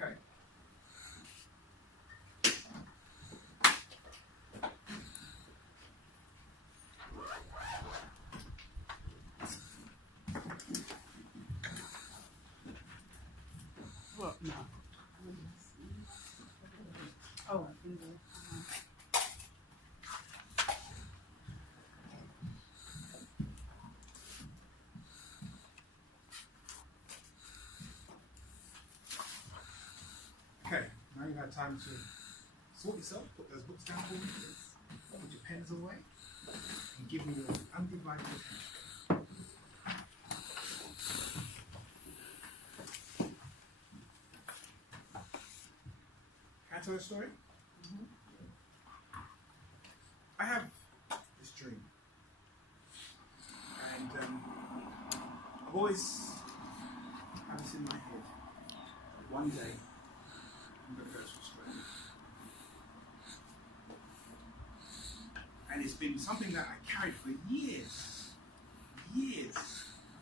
Okay. Well, no. Oh, in there. Okay, now you've had time to sort yourself, put those books down for me, put your pens away, and give me your undivided attention. Can I tell you a story? I have this dream, and I've always had this in my head. One day, I'm going to go to Australia. And it's been something that I carried for years. Years. I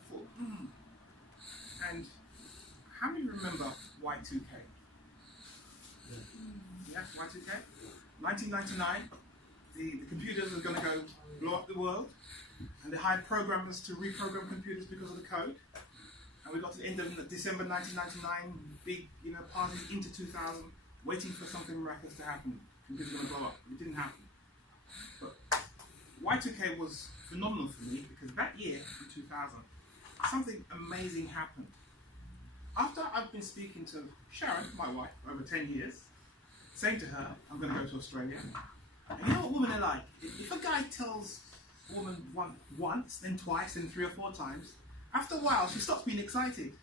thought, And how many remember Y2K? Yes, Y2K? 1999, the computers are going to go blow up the world. And they hired programmers to reprogram computers because of the code. And we got to the end of December 1999, big, party into 2000, waiting for something miraculous to happen. Computers were going to blow up. It didn't happen. But Y2K was phenomenal for me because that year, in 2000, something amazing happened. After I've been speaking to Sharon, my wife, for over 10 years, saying to her, I'm going to go to Australia. And you know what women are like? If a guy tells a woman once, then twice, then 3 or 4 times, after a while, she stops being excited.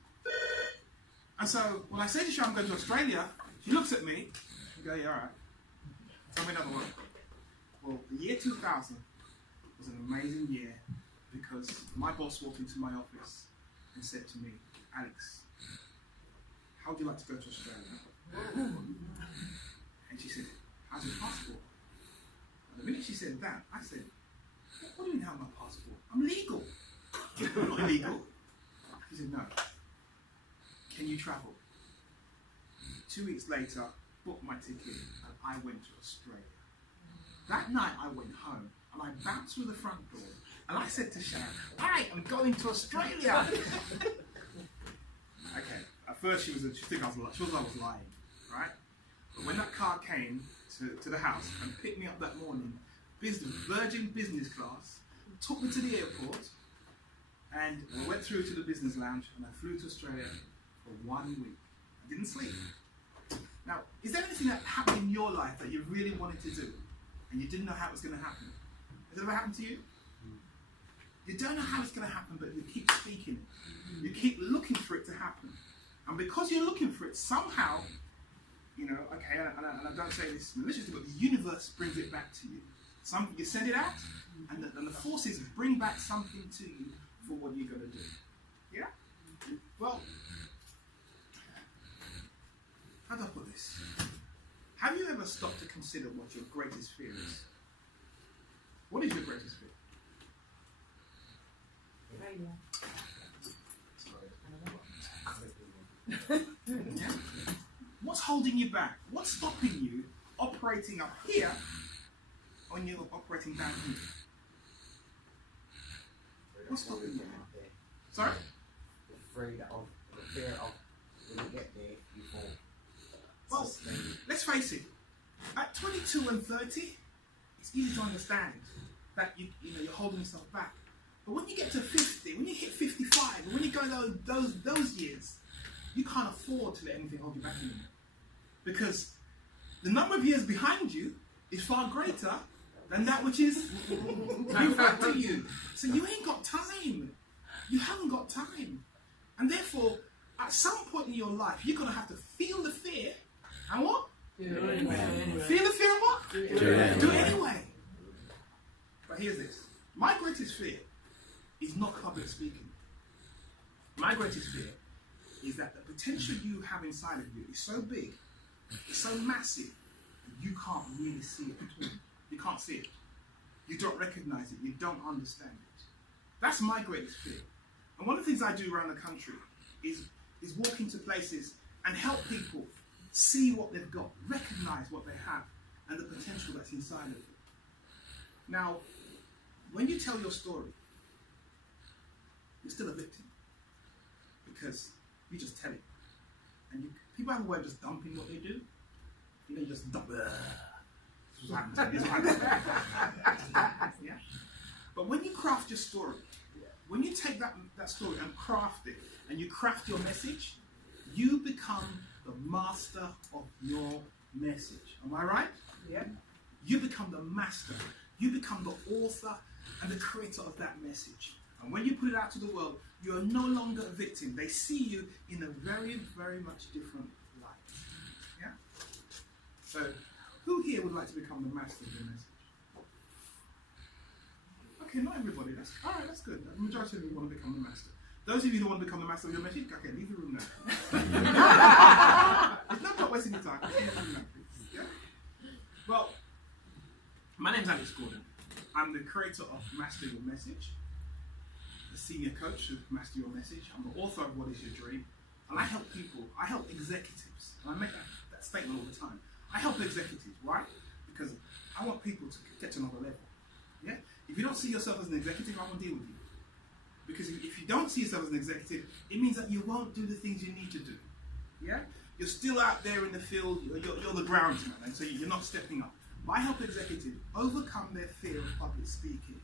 And so, when I say to her, I'm going to Australia, she looks at me and goes, yeah, all right. Tell me another one. Well, the year 2000 was an amazing year because my boss walked into my office and said to me, Alex, how would you like to go to Australia? And she said, how's your passport? And the minute she said that, I said, what do you mean how my passport? I'm legal. I'm not illegal. He said, no. Can you travel? 2 weeks later, booked my ticket and I went to Australia. That night I went home and I bounced through the front door and I said to Sharon, I am going to Australia. Okay, at first she thought I was lying, right? But when that car came to the house and picked me up that morning, Virgin business class, took me to the airport, and I went through to the business lounge and I flew to Australia for 1 week. I didn't sleep. Now, is there anything that happened in your life that you really wanted to do and you didn't know how it was going to happen? Has it ever happened to you? You don't know how it's going to happen, but you keep speaking it. You keep looking for it to happen. And because you're looking for it, somehow, and I don't say this maliciously, but the universe brings it back to you. You send it out, and the forces bring back something to you for what you're going to do. Yeah? Well, how do I put this? Have you ever stopped to consider what your greatest fear is? What is your greatest fear? Yeah? What's holding you back? What's stopping you operating up here when you're operating down here? What's stopping you? Sorry? The fear of when you get there, you fall. Well, let's face it. At 22 and 30, it's easy to understand that you're holding yourself back. But when you get to 50, when you hit 55, and when you go those years, you can't afford to let anything hold you back anymore. Because the number of years behind you is far greater than that which is in front of you. So you ain't got time. You haven't got time. And therefore, at some point in your life, you're going to have to feel the fear. And what? Feel the fear and what? Do it anyway. But here's this. My greatest fear is not public speaking. My greatest fear is that the potential you have inside of you is so big, it's so massive, that you can't really see it at all. You can't see it. You don't recognize it. You don't understand it. That's my greatest fear. And one of the things I do around the country is walk into places and help people see what they've got, recognize what they have, and the potential that's inside of them. Now, when you tell your story, you're still a victim because you just tell it. And people have a way of just dumping what they do. You know, you just dump it. Yeah? But when you craft your story, when you take that story and craft it, and you craft your message, you become the master of your message. Am I right? Yeah. You become the master. You become the author and the creator of that message. And when you put it out to the world, you are no longer a victim. They see you in a very, very much different light. Yeah? So, who here would like to become the master of their message? Okay, not everybody. All right, that's good. The majority of you want to become the master. Those of you who want to become the master of your message, okay, leave the room now. It's not wasting your time. Leave the room now, please. Yeah? Well, my name's Alex Gordon. I'm the creator of Master Your Message, the senior coach of Master Your Message. I'm the author of What Is Your Dream? And I help people, I help executives. And I make that statement all the time. I help executives, right? Because I want people to get to another level. Yeah? If you don't see yourself as an executive, I won't deal with you. Because if you don't see yourself as an executive, it means that you won't do the things you need to do. Yeah? You're still out there in the field, you're the groundsman, and so you're not stepping up. But I help executives overcome their fear of public speaking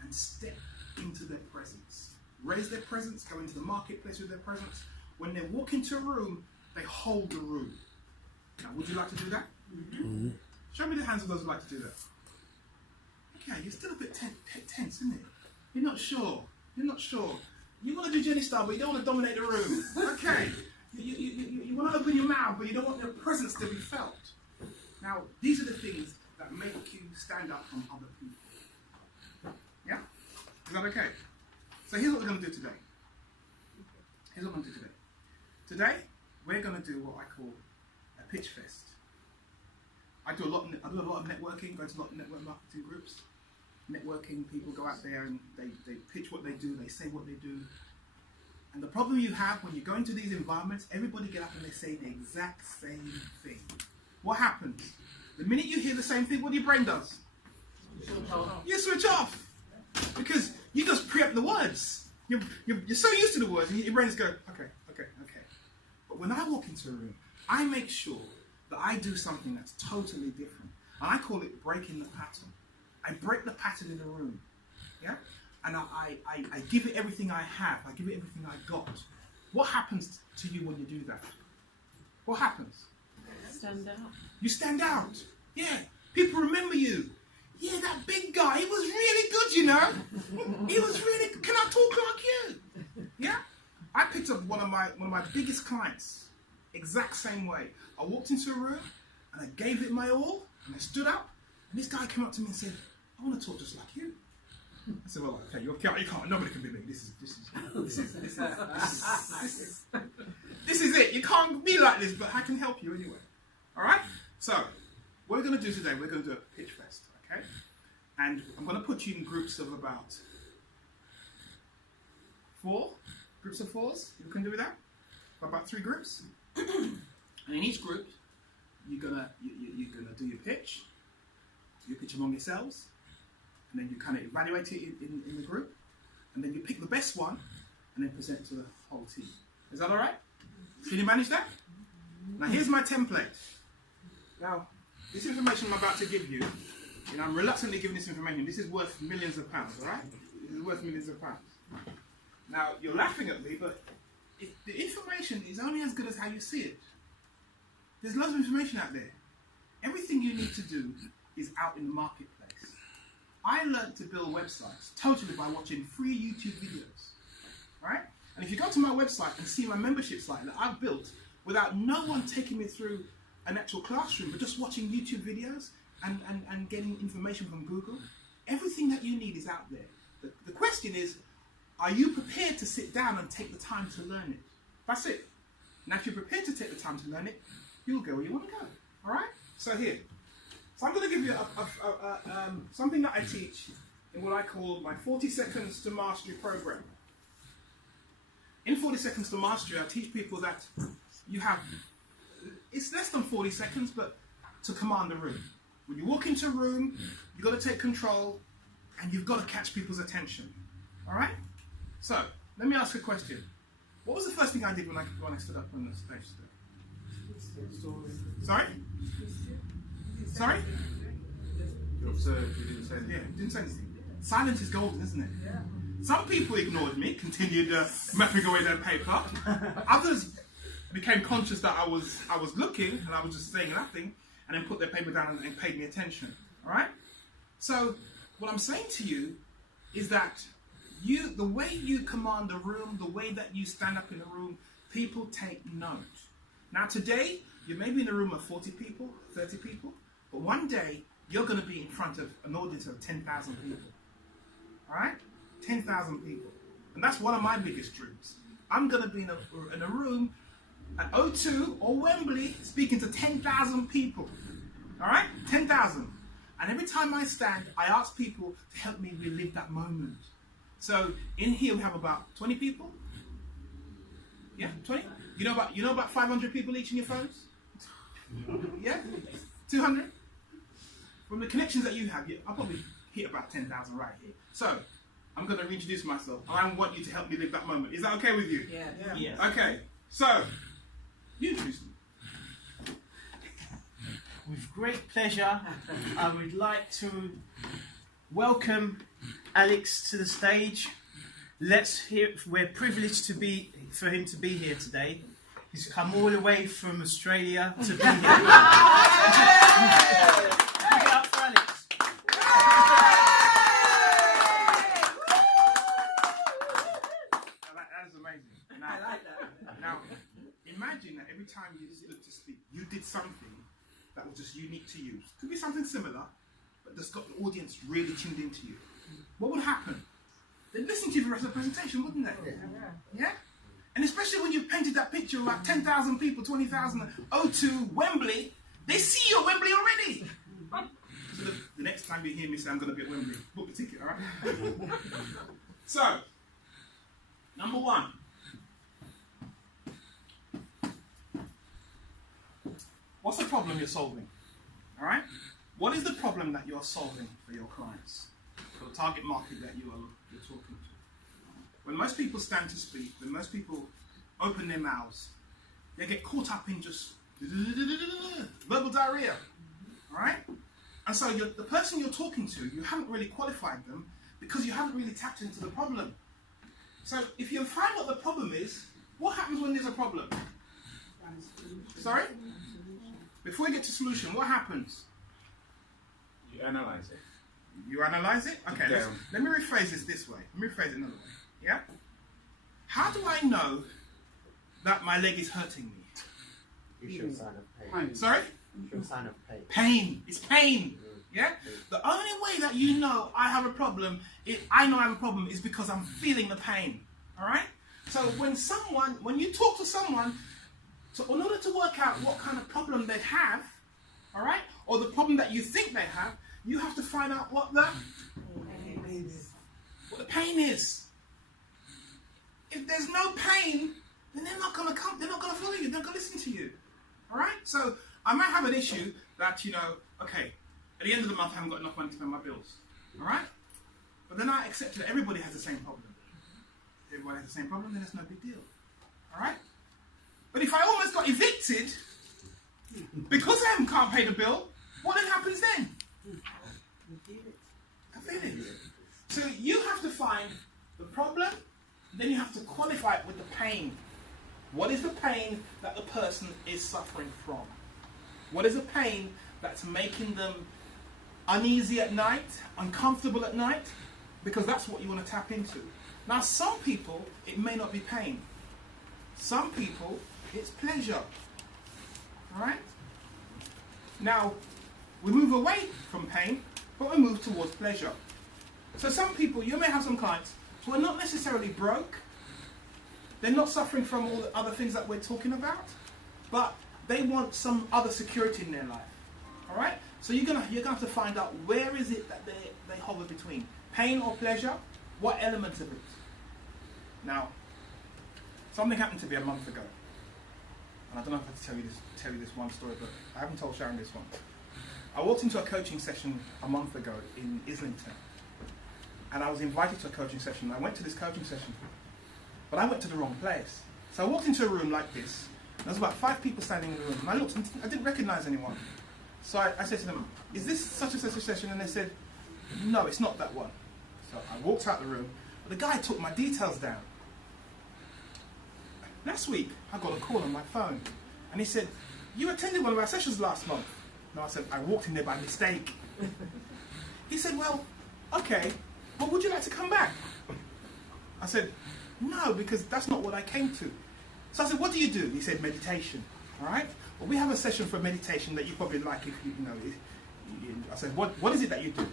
and step into their presence. Raise their presence, go into the marketplace with their presence. When they walk into a room, they hold the room. Now, would you like to do that? Mm-hmm. Show me the hands of those who like to do that. Okay, you're still a bit tense, isn't it? You're not sure. You're not sure. You want to do Genistar, but you don't want to dominate the room. Okay. You want to open your mouth, but you don't want your presence to be felt. Now, these are the things that make you stand up from other people. Yeah? Is that okay? So here's what we're going to do today. Here's what we're going to do today. Today, we're going to do what I call a pitch fest. I do a lot of networking, go to a lot of network marketing groups. Networking, people go out there and they pitch what they do, they say what they do. And the problem you have when you go into these environments, everybody get up and they say the exact same thing. What happens? The minute you hear the same thing, what your brain does? You switch off. Because you just preempt the words. You're so used to the words, and your brain just goes, okay. But when I walk into a room, I make sure that I do something that's totally different. And I call it breaking the pattern. I break the pattern in the room. Yeah? And I give it everything I have. I give it everything I got. What happens to you when you do that? What happens? Stand out. You stand out. Yeah. People remember you. Yeah, that big guy, he was really good, you know. He was really good. Can I talk like you? Yeah? I picked up one of my biggest clients, exact same way. I walked into a room and I gave it my all and I stood up and this guy came up to me and said, I want to talk just like you. I said, well, okay, you can't, nobody can be me. This is it. You can't be like this, but I can help you anyway. All right? So, what we're going to do today, we're going to do a pitch fest, okay? And I'm going to put you in groups of about 4 groups of 4s. You can do that? About 3 groups. And in each group, you're gonna do your pitch. You pitch among yourselves, and then you kind of evaluate it in the group, and then you pick the best one, and then present to the whole team. Is that all right? Can you manage that? Now here's my template. Now, this information I'm about to give you, and I'm reluctantly giving this information. This is worth millions of pounds, all right? This is worth millions of pounds. Now, you're laughing at me, but the information is only as good as how you see it. There's loads of information out there. Everything you need to do is out in the marketplace. I learned to build websites totally by watching free YouTube videos, right? And if you go to my website and see my membership site that I've built without no one taking me through an actual classroom, but just watching YouTube videos and getting information from Google, everything that you need is out there. The question is, are you prepared to sit down and take the time to learn it? That's it. Now, if you're prepared to take the time to learn it, you'll go where you want to go. All right? So here. So I'm going to give you something that I teach in what I call my 40 Seconds to Mastery program. In 40 Seconds to Mastery, I teach people that you have, it's less than 40 seconds, but to command the room. When you walk into a room, you've got to take control, and you've got to catch people's attention. All right? So, let me ask you a question. What was the first thing I did when I stood up on the stage today? Sorry? Sorry? You observed, you didn't say anything. Yeah, didn't say anything. Silence is golden, isn't it? Yeah. Some people ignored me, continued mapping away their paper. Others became conscious that I was looking, and I was just saying nothing, and then put their paper down and paid me attention. All right? So, what I'm saying to you is that the way you command the room, the way that you stand up in a room, people take note. Now today, you may be in a room of 40 people, 30 people, but one day, you're going to be in front of an audience of 10,000 people. Alright? 10,000 people. And that's one of my biggest dreams. I'm going to be in a room at O2 or Wembley speaking to 10,000 people. Alright? 10,000. And every time I stand, I ask people to help me relive that moment. So in here we have about 20 people. Yeah, 20. You know about 500 people each in your phones. Yeah, 200. From the connections that you have, I'll probably hit about 10,000 right here. So I'm going to reintroduce myself. I want you to help me live that moment. Is that okay with you? Yeah. Yes. Okay. So you introduce me. With great pleasure, I would like to welcome Alex to the stage. Let's hear. We're privileged for him to be here today. He's come all the way from Australia to be here. Give it up for Alex. That is amazing. I like that. Now, imagine that every time you stood to speak, you did something that was just unique to you. Could be something similar, but that's got the audience really tuned into you. What would happen? They'd listen to you for the rest of the presentation, wouldn't they? Yeah? And especially when you've painted that picture of like 10,000 people, 20,000, O2, Wembley, they see you at Wembley already. So the next time you hear me say I'm going to be at Wembley, book a ticket, all right? So, number one. What's the problem you're solving? All right? What is the problem that you're solving for your clients, for the target market that you're talking to? When most people stand to speak, when most people open their mouths, they get caught up in just verbal diarrhea. All right? And so the person you're talking to, you haven't really qualified them because you haven't really tapped into the problem. So if you find what the problem is, what happens when there's a problem? Sorry? Before we get to solution, what happens? You analyze it. You analyze it? Okay, Yeah. let me rephrase this way. Let me rephrase it another way. Yeah? How do I know that my leg is hurting me? You show a sign of pain. Sorry? You show a sign of pain. Pain. It's pain. Yeah? The only way that you know I have a problem, I know I have a problem, is because I'm feeling the pain. Alright? So when you talk to someone, so in order to work out what kind of problem they have, alright, or the problem that you think they have, you have to find out what the pain is. If there's no pain, then they're not gonna come, they're not gonna follow you, they're not gonna listen to you. Alright? So I might have an issue that, okay, at the end of the month I haven't got enough money to pay my bills. Alright? But then I accept that everybody has the same problem. If everybody has the same problem, then it's no big deal. Alright? But if I almost got evicted because I can't pay the bill, what then happens then? I feel it. So you have to find the problem, then you have to qualify it with the pain. What is the pain that the person is suffering from? What is the pain that's making them uneasy at night, uncomfortable at night? Because that's what you want to tap into. Now some people, it may not be pain. Some people, it's pleasure. Alright? Now, we move away from pain, but we move towards pleasure. So some people, you may have some clients who are not necessarily broke. They're not suffering from all the other things that we're talking about, but they want some other security in their life. Alright? So you're gonna have to find out where is it that they hover between Pain or pleasure? What element of it? Now, something happened to me a month ago. And I don't know if I have to tell you this one story, but I haven't told Sharon this one. I walked into a coaching session a month ago in Islington. And I was invited to a coaching session. I went to this coaching session, but I went to the wrong place. So I walked into a room like this. And there was about 5 people standing in the room. And I looked and I didn't recognize anyone. So I said to them, is this such and such a session? And they said, no, it's not that one. So I walked out the room. But the guy took my details down. Last week, I got a call on my phone. And he said, you attended one of our sessions last month. No, I said, I walked in there by mistake. He said, well, okay. Well, would you like to come back? I said, no, because that's not what I came to. So I said, what do you do? He said, meditation. All right? Well, we have a session for meditation that you probably like if you know. I said, what is it that you do?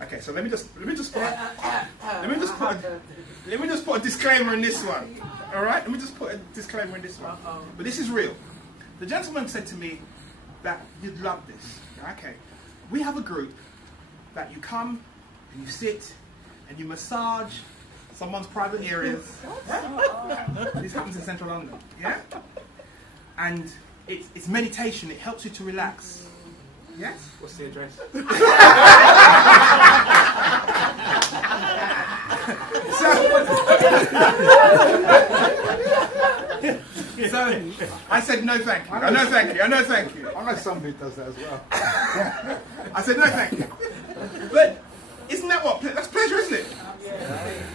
Okay, so let me just put a disclaimer in this one. All right? Let me just put a disclaimer in this one. But this is real. The gentleman said to me that you'd love this. Okay. We have a group that you come and you sit and you massage someone's private areas. This happens in central London, yeah? And it's meditation, it helps you to relax. Yes? What's the address? So I said no thank you. No thank you. No thank you. I know somebody does that as well. I said no thank you. But isn't that what? That's pleasure, isn't it?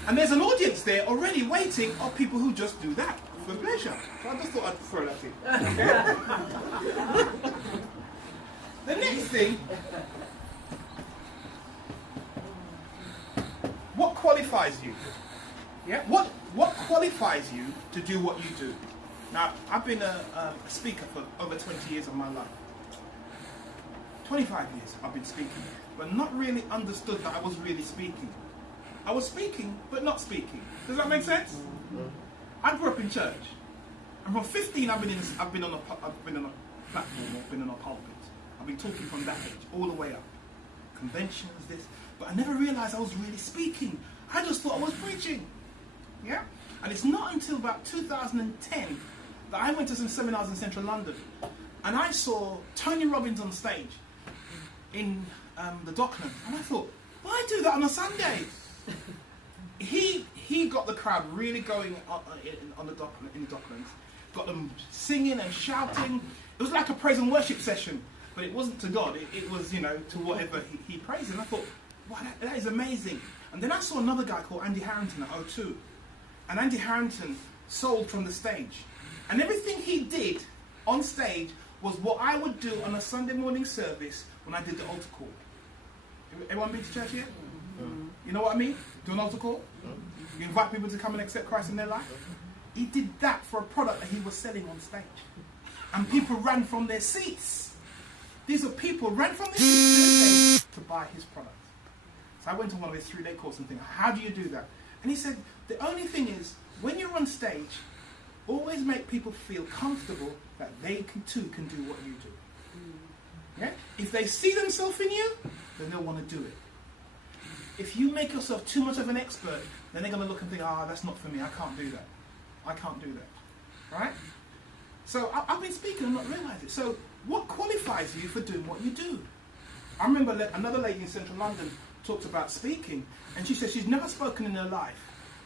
And there's an audience there already waiting of people who just do that for pleasure. So I just thought I'd throw that in. The next thing, what qualifies you? Yeah. What qualifies you to do what you do? Now, I've been a speaker for over 20 years of my life. 25 years I've been speaking, but not really understood that I was really speaking. I was speaking, but not speaking. Does that make sense? I grew up in church, and from 15 I've been on a platform, I've been on a pulpit. I've been talking from that age all the way up. Conventions, this, but I never realised I was really speaking. I just thought I was preaching. Yeah? And it's not until about 2010 that I went to some seminars in central London, and I saw Tony Robbins on stage in the Docklands, and I thought, why do that on a Sunday? He got the crowd really going in the Docklands, got them singing and shouting. It was like a praise and worship session, but it wasn't to God. It was, to whatever he praised. And I thought, wow, that is amazing. And then I saw another guy called Andy Harrington at O2. And Andy Harrington sold from the stage. And everything he did on stage was what I would do on a Sunday morning service when I did the altar call. Everyone been to church here? You know what I mean? Do an altar call? You invite people to come and accept Christ in their life? He did that for a product that he was selling on stage. And people ran from their seats. These are people ran from their seats to buy his product. So I went on one of his 3-day course and thinking, how do you do that? And he said, the only thing is, when you're on stage, always make people feel comfortable that they too can do what you do. Yeah? If they see themselves in you, then they'll want to do it. If you make yourself too much of an expert, then they're going to look and think, that's not for me, I can't do that. I can't do that. Right? So I've been speaking and not realised it. So what qualifies you for doing what you do? I remember another lady in central London talked about speaking, and she said she's never spoken in her life,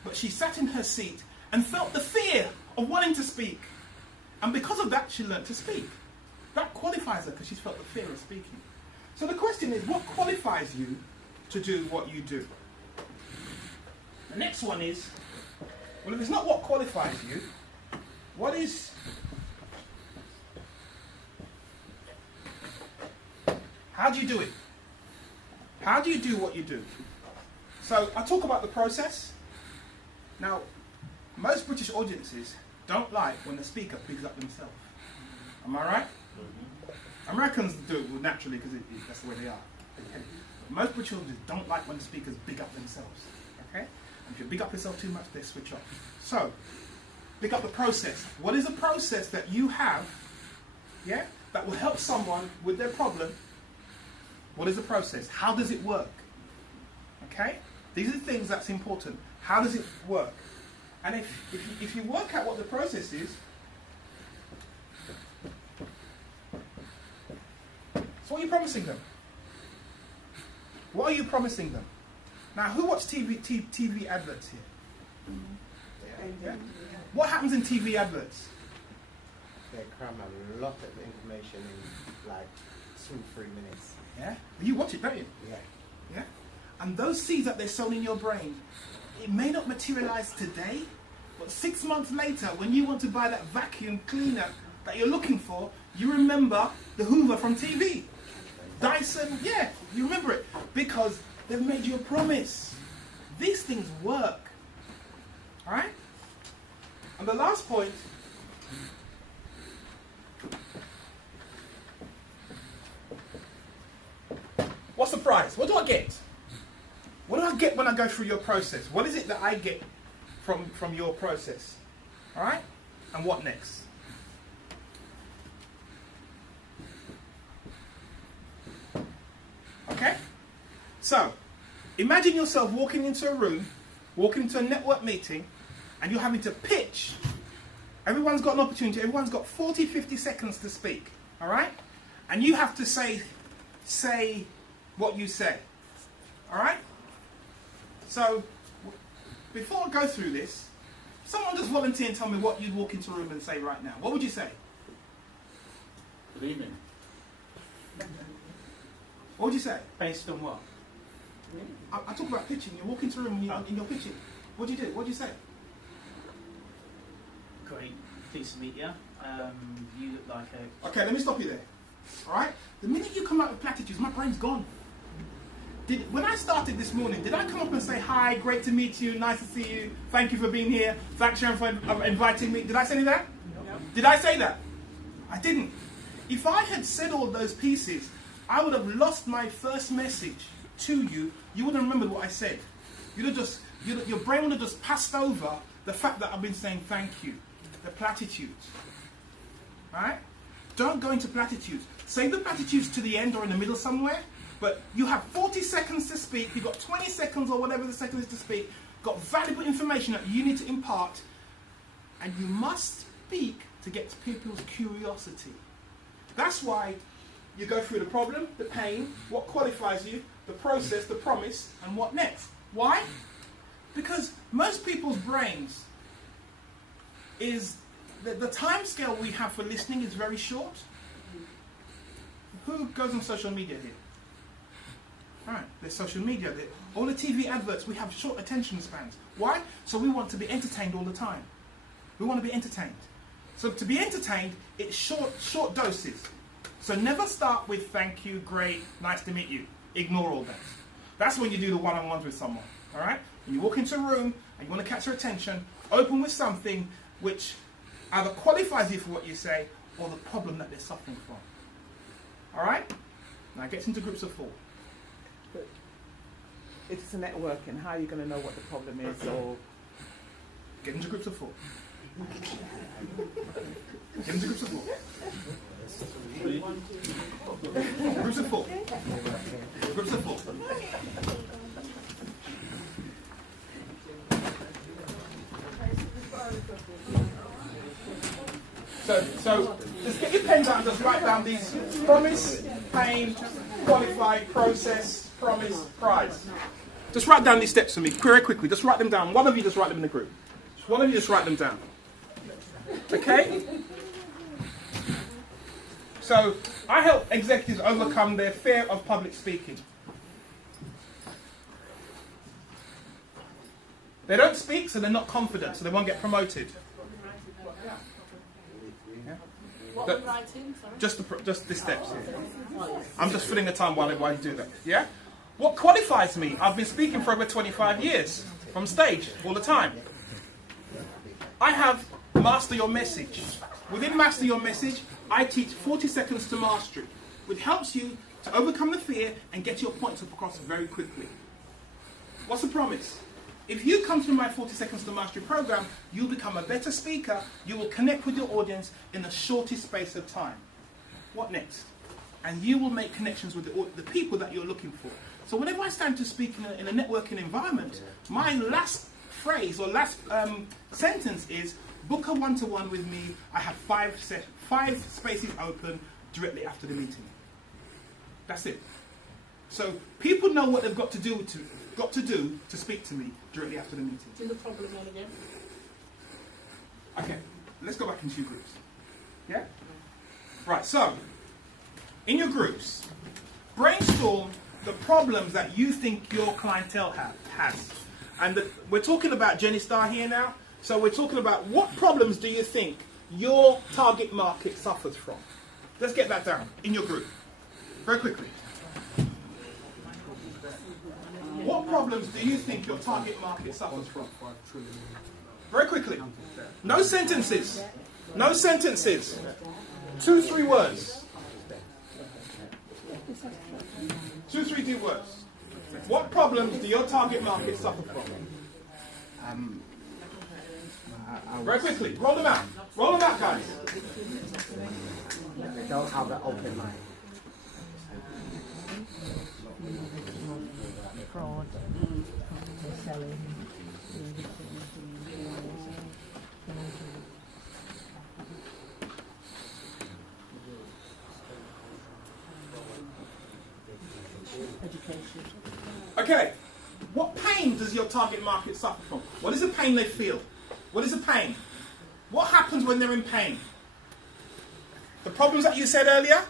but she sat in her seat and felt the fear of wanting to speak. And because of that, she learned to speak. That qualifies her because she's felt the fear of speaking. So the question is, what qualifies you to do what you do? The next one is, well, if it's not what qualifies you, what is... How do you do it? How do you do what you do? So I talk about the process. Now, most British audiences don't like when the speaker bigs up themselves. Am I right? Americans do it naturally because that's the way they are. Okay. Most British audiences don't like when the speakers big up themselves. Okay? And if you big up yourself too much, they switch off. So, big up the process. What is a process that you have, yeah, that will help someone with their problem? What is the process? How does it work? Okay? These are the things that's important. How does it work? And if you work out what the process is, so what are you promising them? What are you promising them? Now, who watch TV adverts here? Yeah. What happens in TV adverts? They cram a lot of information in like 2-3 minutes. Yeah. You watch it, don't you? Yeah. Yeah. And those seeds that they're sown in your brain, it may not materialize today, but 6 months later, when you want to buy that vacuum cleaner that you're looking for, you remember the Hoover from TV. Dyson, yeah, you remember it because they've made you a promise. These things work. All right? And the last point, what's the prize? What do I get? What do I get when I go through your process? What is it that I get from your process? All right? And what next? Okay? So, imagine yourself walking into a room, walking into a network meeting, and you're having to pitch. Everyone's got an opportunity. Everyone's got 40, 50 seconds to speak. All right? And you have to say what you say. All right? So, before I go through this, someone just volunteer and tell me what you'd walk into a room and say right now. What would you say? Good evening. What would you say? Based on what? I talk about pitching. You walk into a room and you're pitching. What do you do? What do you say? Great, pleased to meet you. You look like a... Okay, let me stop you there. All right? The minute you come out with platitudes, my brain's gone. When I started this morning, did I come up and say, hi, great to meet you, nice to see you, thank you for being here, thanks Sharon for inviting me? Did I say any of that? No. Did I say that? I didn't. If I had said all those pieces, I would have lost my first message to you. You wouldn't remember what I said. Your brain would have just passed over the fact that I've been saying thank you. The platitudes. Right? Don't go into platitudes. Save the platitudes to the end or in the middle somewhere. But you have 40 seconds to speak. You've got 20 seconds or whatever the second is to speak. Got valuable information that you need to impart. And you must speak to get people's curiosity. That's why you go through the problem, the pain, what qualifies you, the process, the promise, and what next. Why? Because most people's brains is the time scale we have for listening is very short. Who goes on social media here? Alright, there's social media. All the TV adverts, we have short attention spans. Why? So we want to be entertained all the time. We want to be entertained. So to be entertained, it's short doses. So never start with thank you, great, nice to meet you. Ignore all that. That's when you do the one-on-ones with someone. Alright? When you walk into a room and you want to catch their attention, open with something which either qualifies you for what you say or the problem that they're suffering from. Alright? Now it gets into groups of 4. But if it's a networking, how are you going to know what the problem is? Or get into groups of 4. Get into groups of 4. Groups of 4. Groups of 4. So just get your pens out and just write down these: promise, pain, qualify, process, promise, prize. Just write down these steps for me very quickly. Just write them down. One of you just write them in the group. One of you just write them down. Okay? So I help executives overcome their fear of public speaking. They don't speak, so they're not confident, so they won't get promoted. What are we writing? Sorry? Just the steps here. I'm just filling the time while you do that. Yeah? What qualifies me? I've been speaking for over 25 years from stage all the time. I have Master Your Message. Within Master Your Message, I teach 40 seconds to mastery, which helps you to overcome the fear and get your points across very quickly. What's the promise? If you come through my 40 Seconds to Mastery program, you'll become a better speaker. You will connect with your audience in the shortest space of time. What next? And you will make connections with the people that you're looking for. So whenever I stand to speak in a networking environment, my last phrase or last sentence is, book a one-to-one with me. I have 5 spaces open directly after the meeting. That's it. So people know what they've got to do to speak to me directly after the meeting. Do the problem one again. Okay, let's go back into your groups. Yeah? Right, so, in your groups, brainstorm the problems that you think your clientele has. And we're talking about Genistar here now. So we're talking about what problems do you think your target market suffers from? Let's get that down in your group. Very quickly. What problems do you think your target market suffers from? Very quickly. No sentences. No sentences. 2-3 words. 2-3 words. What problems do your target market suffer from? Very quickly. Roll them out. Roll them out, guys. They don't have an open mind. Fraud, selling, education. Okay. What pain does your target market suffer from? What is the pain they feel? What is the pain? What happens when they're in pain? The problems that you said earlier?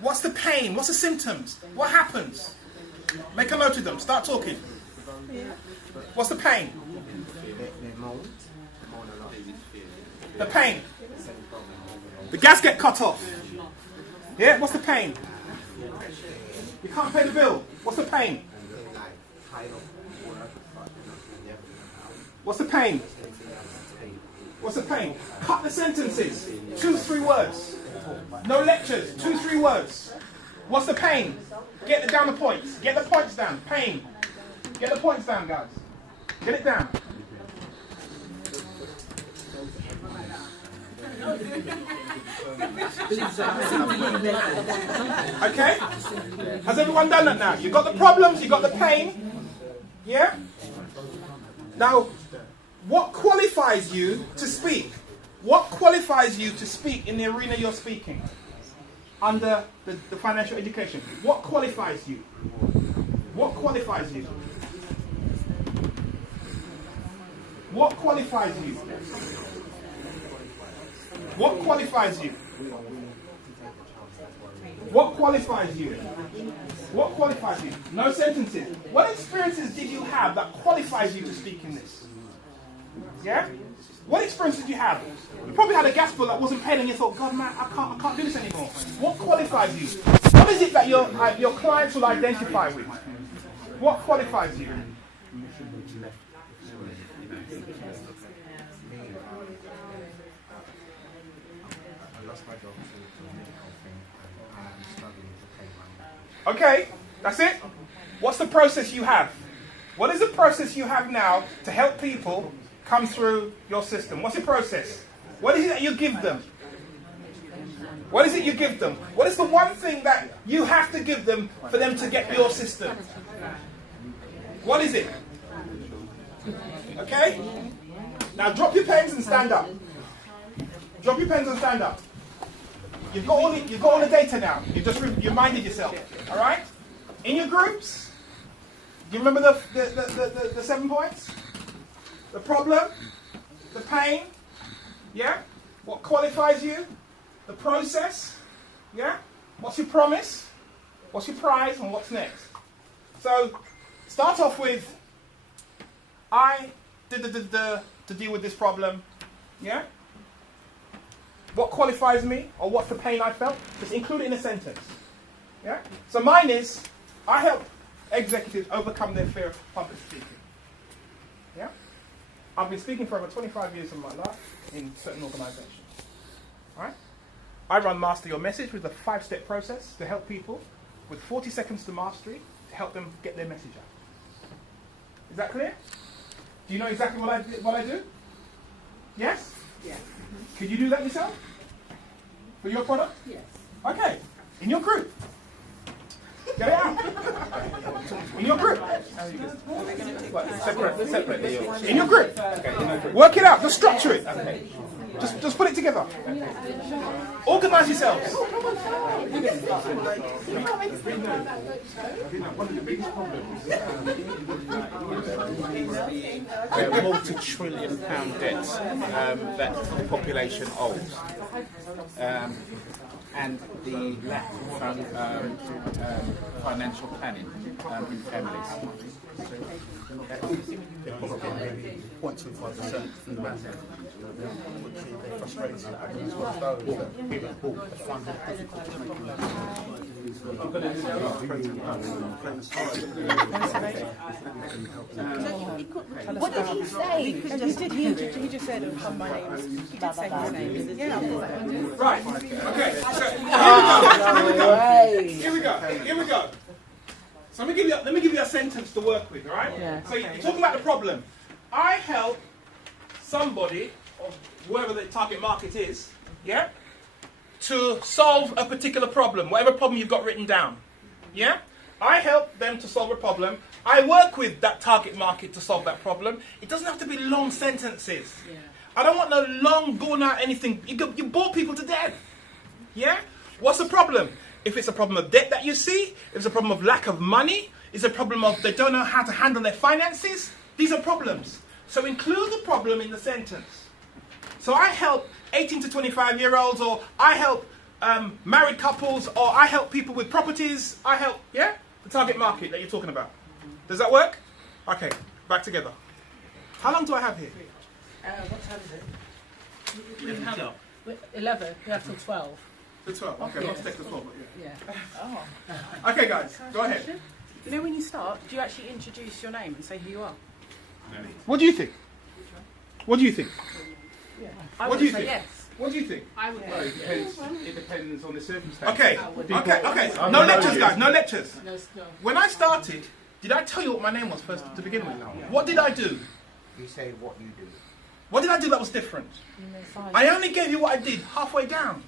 What's the pain? What's the symptoms? What happens? Make a note of them. Start talking. What's the pain? They moan a lot. The pain. The gas get cut off. Yeah? What's the pain? You can't pay the bill. What's the pain? What's the pain? What's the pain? Cut the sentences. 2-3 words. No lectures. 2-3 words. What's the pain? Get down the points. Get the points down. Pain. Get the points down, guys. Get it down. Okay? Has everyone done that now? You've got the problems, you've got the pain. Yeah? Now, what qualifies you to speak? What qualifies you to speak in the arena you're speaking? Under the financial education. What qualifies you? What qualifies you? What qualifies you? What qualifies you? What qualifies you? What qualifies you? No sentences. What experiences did you have that qualifies you to speak in this? Yeah? What experience did you have? You probably had a gas bill that wasn't paid and you thought, God man, I can't do this anymore. What qualifies you? What is it that your clients will identify with? What qualifies you? Okay, that's it. What's the process you have? What is the process you have now to help people come through your system? What's the process? What is it that you give them? What is it you give them? What is the one thing that you have to give them for them to get your system? What is it? Okay? Now drop your pens and stand up. Drop your pens and stand up. You've got all the data now. You've just reminded yourself. All right? In your groups, do you remember the 7 points? The problem, the pain, yeah? What qualifies you? The process, yeah? What's your promise? What's your prize? And what's next? So, start off with, I did to deal with this problem, yeah? What qualifies me, or what's the pain I felt? Just include it in a sentence, yeah? So mine is, I help executives overcome their fear of public speaking, yeah? I've been speaking for over 25 years of my life in certain organizations. All right? I run Master Your Message with a 5-step process to help people with 40 seconds to mastery to help them get their message out. Is that clear? Do you know exactly what I do? Yes? Yeah. Could you do that yourself? For your product? Yes. Okay. In your group. Get it out. In your grip. Separately. In your grip. Work it out. Just structure it. Just put it together. Organise yourselves. The multi-trillion pound debts that the population owes, and the lack of financial planning in families. 0.25% from the resident, which is frustrating. As well as those that people find it difficult to make What did he say? He just said, my name. He did say his name. Yeah. Right. Okay. So here we go. So let me give you a sentence to work with, all right? Yeah. So you're talking about the problem. I help somebody, or whoever the target market is, yeah, to solve a particular problem, whatever problem you've got written down. Yeah? I help them to solve a problem. I work with that target market to solve that problem. It doesn't have to be long sentences. Yeah. I don't want no long, drawn out anything. You bore people to death. Yeah? What's the problem? If it's a problem of debt that you see, if it's a problem of lack of money, it's a problem of they don't know how to handle their finances, these are problems. So include the problem in the sentence. So I help 18 to 25-year-olds, or I help married couples, or I help people with properties, I help, yeah? The target market that you're talking about. Does that work? Okay, back together. How long do I have here? What time is it? 11 o'clock. 11. We have till 12. The 12. Okay, let's take the 12. Yeah. Oh. Okay, guys, go ahead. You know, when you start, do you actually introduce your name and say who you are? What do you think? What do you think? I What do you say think? yes. What do you think? I would. It depends on the circumstances. Okay. No lectures, guys. No lectures. No. When I started, did I tell you what my name was first to begin with? What did I do? You say what you do. What did I do that was different? I only gave you what I did halfway down.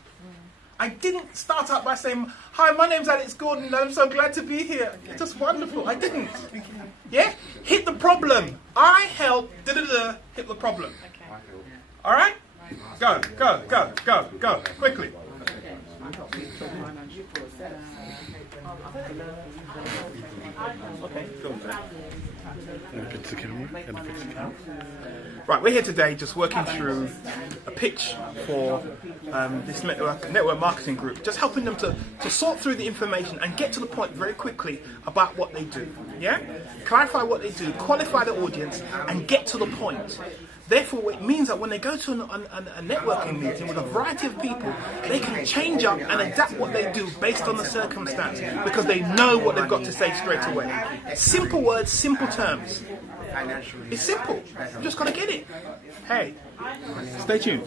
I didn't start out by saying, hi, my name's Alex Gordon, and I'm so glad to be here. It's just wonderful. I didn't. Yeah? Hit the problem. I help, hit the problem. All right? Go. Quickly. Right, we're here today just working through a pitch for this network marketing group, just helping them to sort through the information and get to the point very quickly about what they do. Yeah? Clarify what they do, qualify the audience, and get to the point. Therefore, it means that when they go to a networking meeting with a variety of people, they can change up and adapt what they do based on the circumstance because they know what they've got to say straight away. Simple words, simple terms. It's simple. You just got to get it. Hey, stay tuned.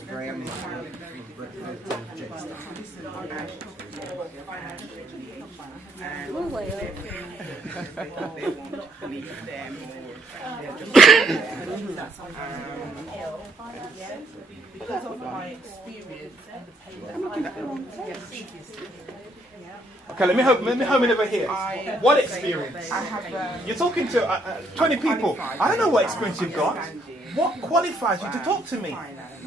Because of my experience Okay, let me home in over here. What experience? You're talking to 20 people. I don't know what experience you've got. What qualifies you to talk to me?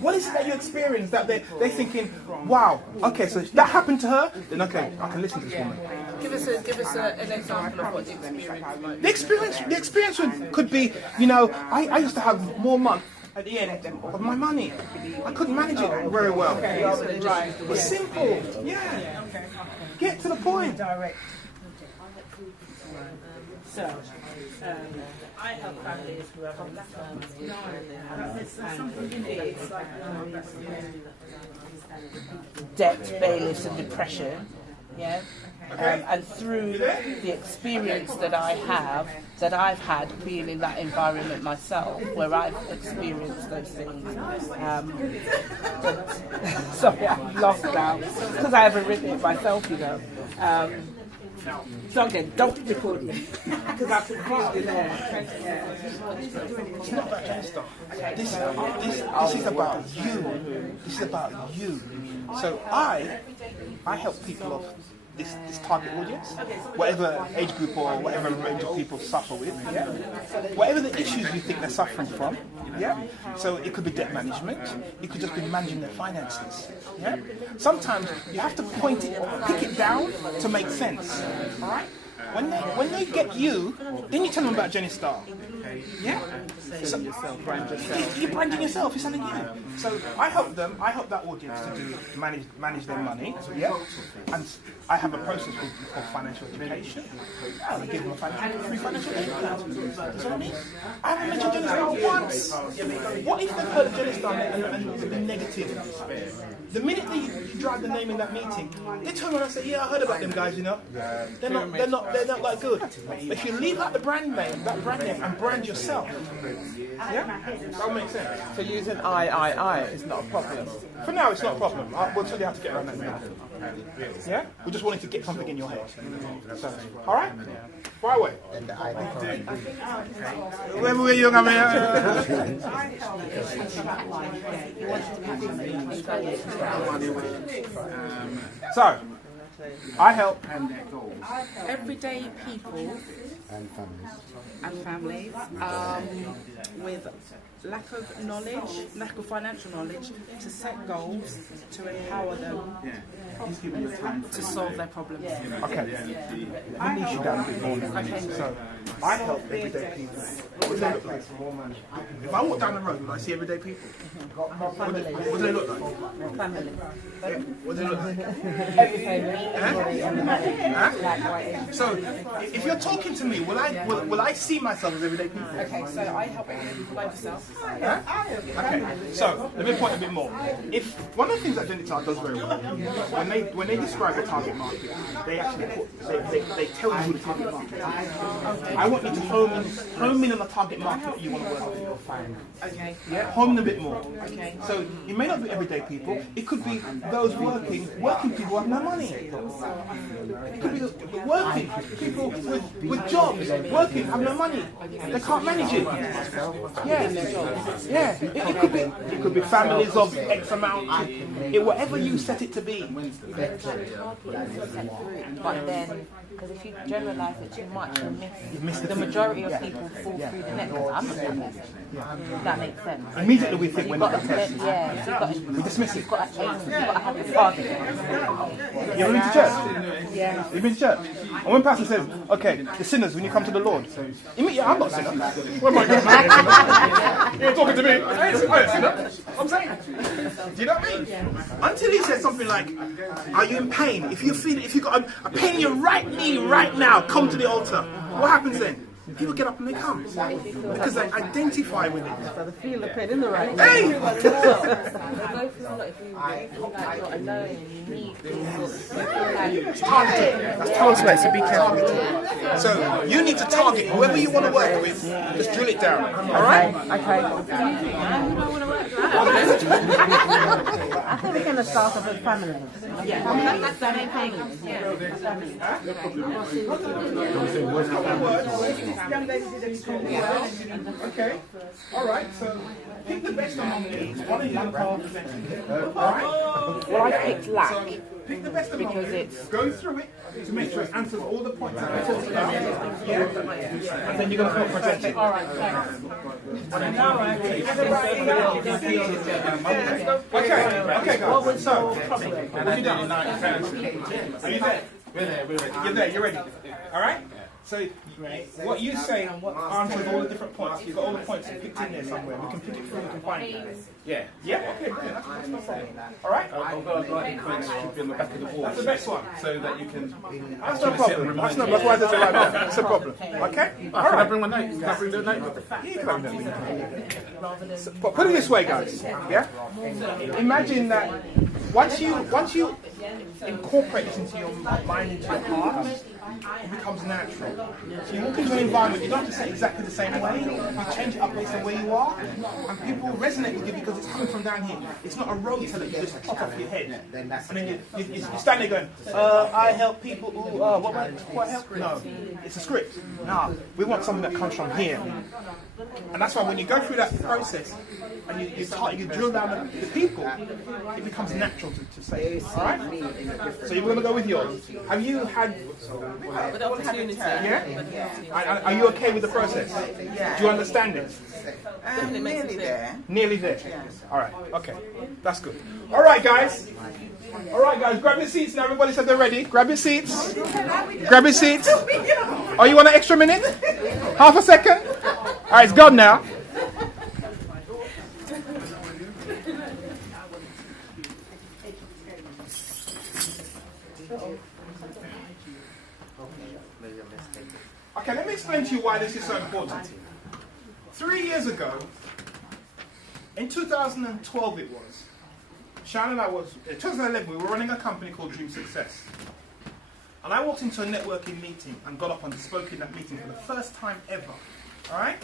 What is it that you experience that they're thinking, wow, okay, so if that happened to her, then okay, I can listen to this woman. Give us an example of what the experience is like. The experience could be, you know, I used to have more money at the end of my money. I couldn't manage it very well. It's simple, yeah. Get to the point. direct. So, I help families who have something in it. It's like debt, bailiffs, and depression. Yeah. And through the experience that I've had being in that environment myself, where I've experienced those things. Sorry, I'm lost now because I haven't written it myself, you know. So again, don't record me because I can feel you there. It's not about Genistar. This is about you. This is about you. So I help people of this target audience, whatever age group or whatever range of people suffer with, yeah? Whatever the issues you think they're suffering from, yeah? So it could be debt management, it could just be managing their finances, yeah? Sometimes you have to pick it down to make sense, all right? When they get you, then you tell them about Genistar. Yeah? So, brand yourself. You're branding yourself, you're selling you. So I help that audience to manage their money. Yeah? And I have a process called financial education. I give them a free financial education. You know what I mean? I haven't mentioned Genistar once. What if they've heard of Genistar and the negative? The minute that you drive the name in that meeting, they turn around and say, "Yeah, I heard about them guys. You know, they're not like good." But if you leave out the brand name, and brand yourself, yeah, that will make sense. So using I is not a problem. For now, it's not a problem. We'll tell you how to get around that now. Yeah, we just wanted to get something in your head. So, all right, fire away. Where were you, So, I help Everyday people and families with lack of knowledge, lack of financial knowledge, to set goals, to empower them to solve their problems. Okay. Let me niche you down a bit more. Okay. So, I help everyday people. What do they look like? If I walk down the road, will I see everyday people? What do they look like? Family. Yeah. What do they look like? So, if you're talking to me, will I see myself as everyday people? Okay, so I help everyday people like yourself. Okay, so let me point a bit more. If one of the things that Genistar does very well, when they describe the target market, they actually they tell you who the target market is. I want you to home in on the target market that you want to work with. Okay. Yeah, home a bit more. Okay. So it may not be everyday people. It could be those working people who have no money. It could be the working people with jobs, working, have no money. They can't manage it. Yeah. It could be families of X amount. Whatever you set it to be. But then, because if you generalise it too much, you miss the majority of people fall through the net. I'm not doing that. That makes sense. Immediately we think we're not that person. Yeah, We dismiss it. you've got to have the target. You ever been to church? Yeah. You've been to church? And when pastor says, okay, the sinners, when you come to the Lord, I'm not a sinner. Where am I going? You're talking to me. I ain't a sinner. I'm saying. Do you know what I mean? Until he says something like, are you in pain? If you've got a pain in your right knee right now, come to the altar. What happens then? People get up and they come because they identify with it. So they feel the pain in the right. Hey! If you're not alone, you need people. That's targeted. So be careful. So you need to target whoever you want to work with. Just drill it down. All right? Okay. I think we're going to start off with family. Yeah, that's the main thing. Okay. All right. So pick the best among these. One is lack. All right. Well, I picked lack. So pick the best among because these. it's Go through it to make sure it answers all the points that I talked about. Yeah. And then you're going to present it. all right. Thanks. Okay, guys. So, what have you done? Are you there? We're there. You're there. You're ready. All right. So, what you say answers all the different points. You've got all the points picked in there somewhere. We can pick it through. We can find it. Yeah. Yeah. Okay. Brilliant. That's no problem. All right. I've got a writing quiz should be on the back of the wall. That's the best one. So that you can. That's no problem. That's why I said it like that. That's a problem. Okay. All Can I right. bring my note? Can I bring the note? Yeah, you can bring them. So, but put it this way, guys. Yeah. Imagine that once you incorporate this into your mind, into your heart, it becomes natural. So you walk into an environment, you don't have to say exactly the same way. You change it up based on where you are, and people resonate with you because it's coming from down here. It's not a road teller you just pop off your head, and then you stand there going, I help people. Ooh, what help? No, it's a script. No, we want something that comes from here. And that's why when you go through that process and you drill down the people, it becomes natural to say. All right? So you're going to go with yours. Have you had? Yeah. Are you okay with the process? Yeah. Do you understand it? Nearly there. Nearly there. All right. Okay. That's good. All right, guys. All right, guys. Grab your seats now. Everybody said they're ready. Grab your seats. Grab your seats. Oh, you want an extra minute? Half a second? All right, it's gone now. Okay, let me explain to you why this is so important. 3 years ago, in 2012 it was, Sharon and I was, in 2011 we were running a company called Dream Success. And I walked into a networking meeting and got up and spoke in that meeting for the first time ever. Alright?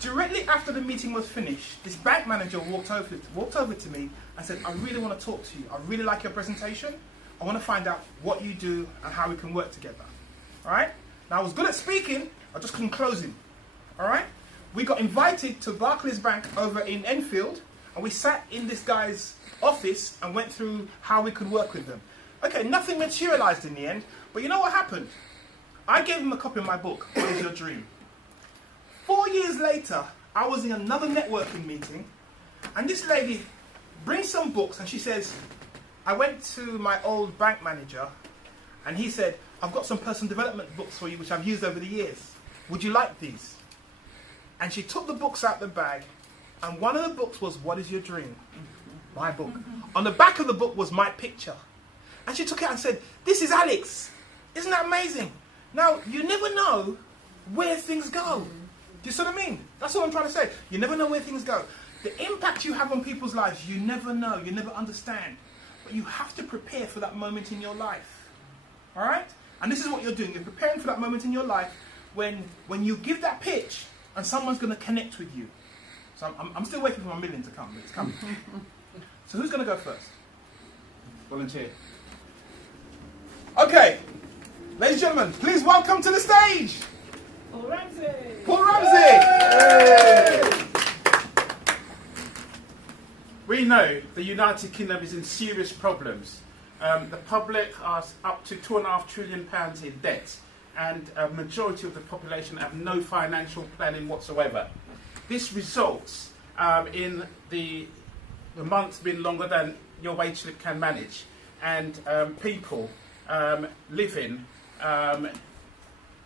Directly after the meeting was finished, this bank manager walked over to me and said, I really want to talk to you. I really like your presentation. I want to find out what you do and how we can work together. Alright? Now I was good at speaking, I just couldn't close him. Alright? We got invited to Barclays Bank over in Enfield, and we sat in this guy's office and went through how we could work with them. Okay, nothing materialized in the end, but you know what happened? I gave him a copy of my book, What is Your Dream? 4 years later, I was in another networking meeting, and this lady brings some books and she says, I went to my old bank manager and he said, I've got some personal development books for you which I've used over the years. Would you like these? And she took the books out the bag, and one of the books was What is Your Dream? My book. On the back of the book was my picture. And she took it and said, this is Alex. Isn't that amazing? Now, you never know where things go. Do you see what I mean? That's what I'm trying to say. You never know where things go. The impact you have on people's lives, you never know. You never understand. But you have to prepare for that moment in your life. All right? And this is what you're doing. You're preparing for that moment in your life when you give that pitch and someone's going to connect with you. So I'm still waiting for my million to come, but it's coming. So who's going to go first? Volunteer. Okay. Ladies and gentlemen, please welcome to the stage Paul Ramsey. Paul Ramsey. Hey. We know the United Kingdom is in serious problems. The public are up to £2.5 trillion in debt, and a majority of the population have no financial planning whatsoever. This results in the months being longer than your wage slip can manage, and people living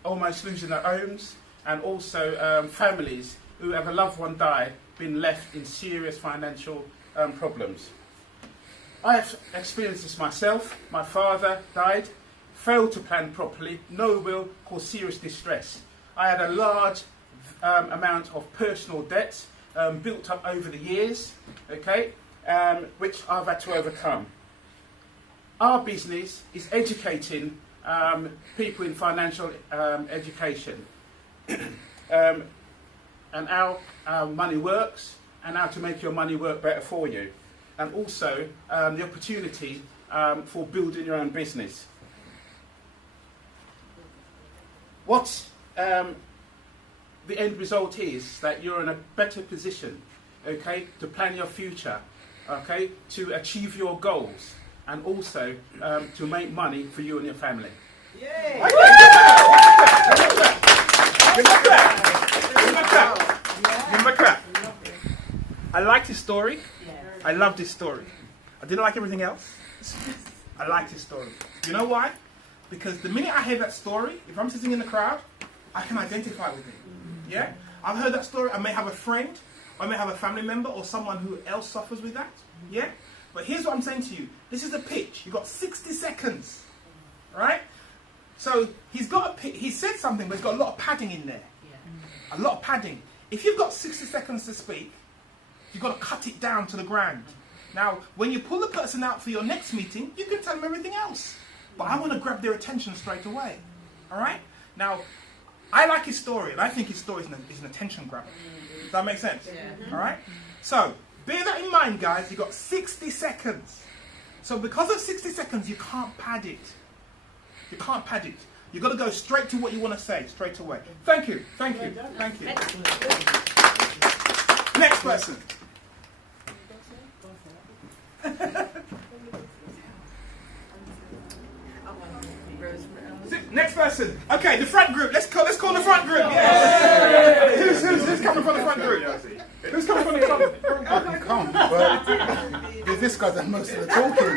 almost losing their homes, and also families who have a loved one die being left in serious financial problems. I have experienced this myself. My father died, failed to plan properly, no will, caused serious distress. I had a large amount of personal debt built up over the years, okay, which I've had to overcome. Our business is educating people in financial education and how money works and how to make your money work better for you, and also the opportunity for building your own business. What the end result is that you're in a better position, okay, to plan your future, okay, to achieve your goals, and also to make money for you and your family. Yay! Give him a clap. I liked his story. I loved his story. I didn't like everything else. I liked his story. You know why? Because the minute I hear that story, if I'm sitting in the crowd, I can identify with it. Yeah? I've heard that story. I may have a friend, I may have a family member, or someone who else suffers with that. Yeah? But here's what I'm saying to you. This is a pitch. You've got 60 seconds. Right? So he said something, but he's got a lot of padding in there. A lot of padding. If you've got 60 seconds to speak, you've got to cut it down to the ground. Now, when you pull the person out for your next meeting, you can tell them everything else. But I want to grab their attention straight away. All right? Now, I like his story, and I think his story is an attention grabber. Does that make sense? Yeah. All right? So, bear that in mind, guys. You've got 60 seconds. So, because of 60 seconds, you can't pad it. You can't pad it. You've got to go straight to what you want to say, straight away. Thank you. Thank you. Thank you. Next person. Next person. Okay, the front group. Let's call the front group. Yes. Who's coming from the front group? Who's coming from the front group? I can come, but this guy does most of the talking.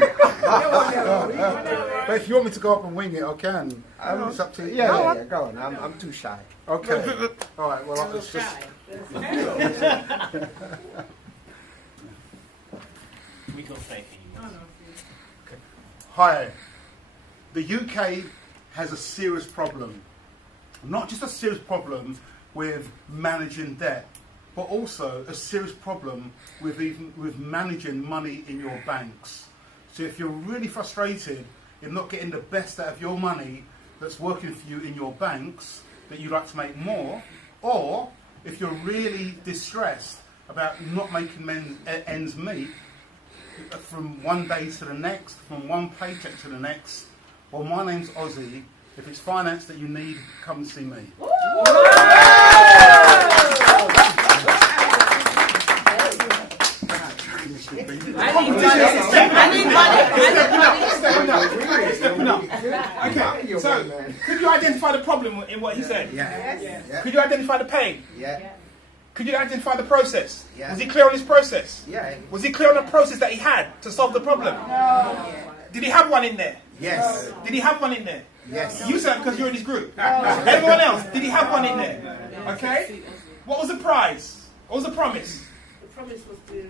But if you want me to go up and wing it, I can. It's up to you. Yeah, go on. I'm too shy. Okay. All right. Well, it's just. We got faith in you. Hi. The UK has a serious problem. Not just a serious problem with managing debt, but also a serious problem with managing money in your banks. So if you're really frustrated in not getting the best out of your money that's working for you in your banks, that you'd like to make more, or if you're really distressed about not making ends meet from one day to the next, from one paycheck to the next, well, my name's Ozzy. If it's finance that you need, come and see me. Stepping up. Okay, so could you identify the problem in what he said? Yeah. Could you identify the pain? Yeah. Could you identify the process? Yeah. Was he clear on his process? Yeah. Was he clear on the process that he had to solve the problem? No. Did he have one in there? Yes. Did he have one in there? Yes. You said because you're in his group. Everyone else, did he have one in there? Okay. What was the prize? What was the promise? The promise was to...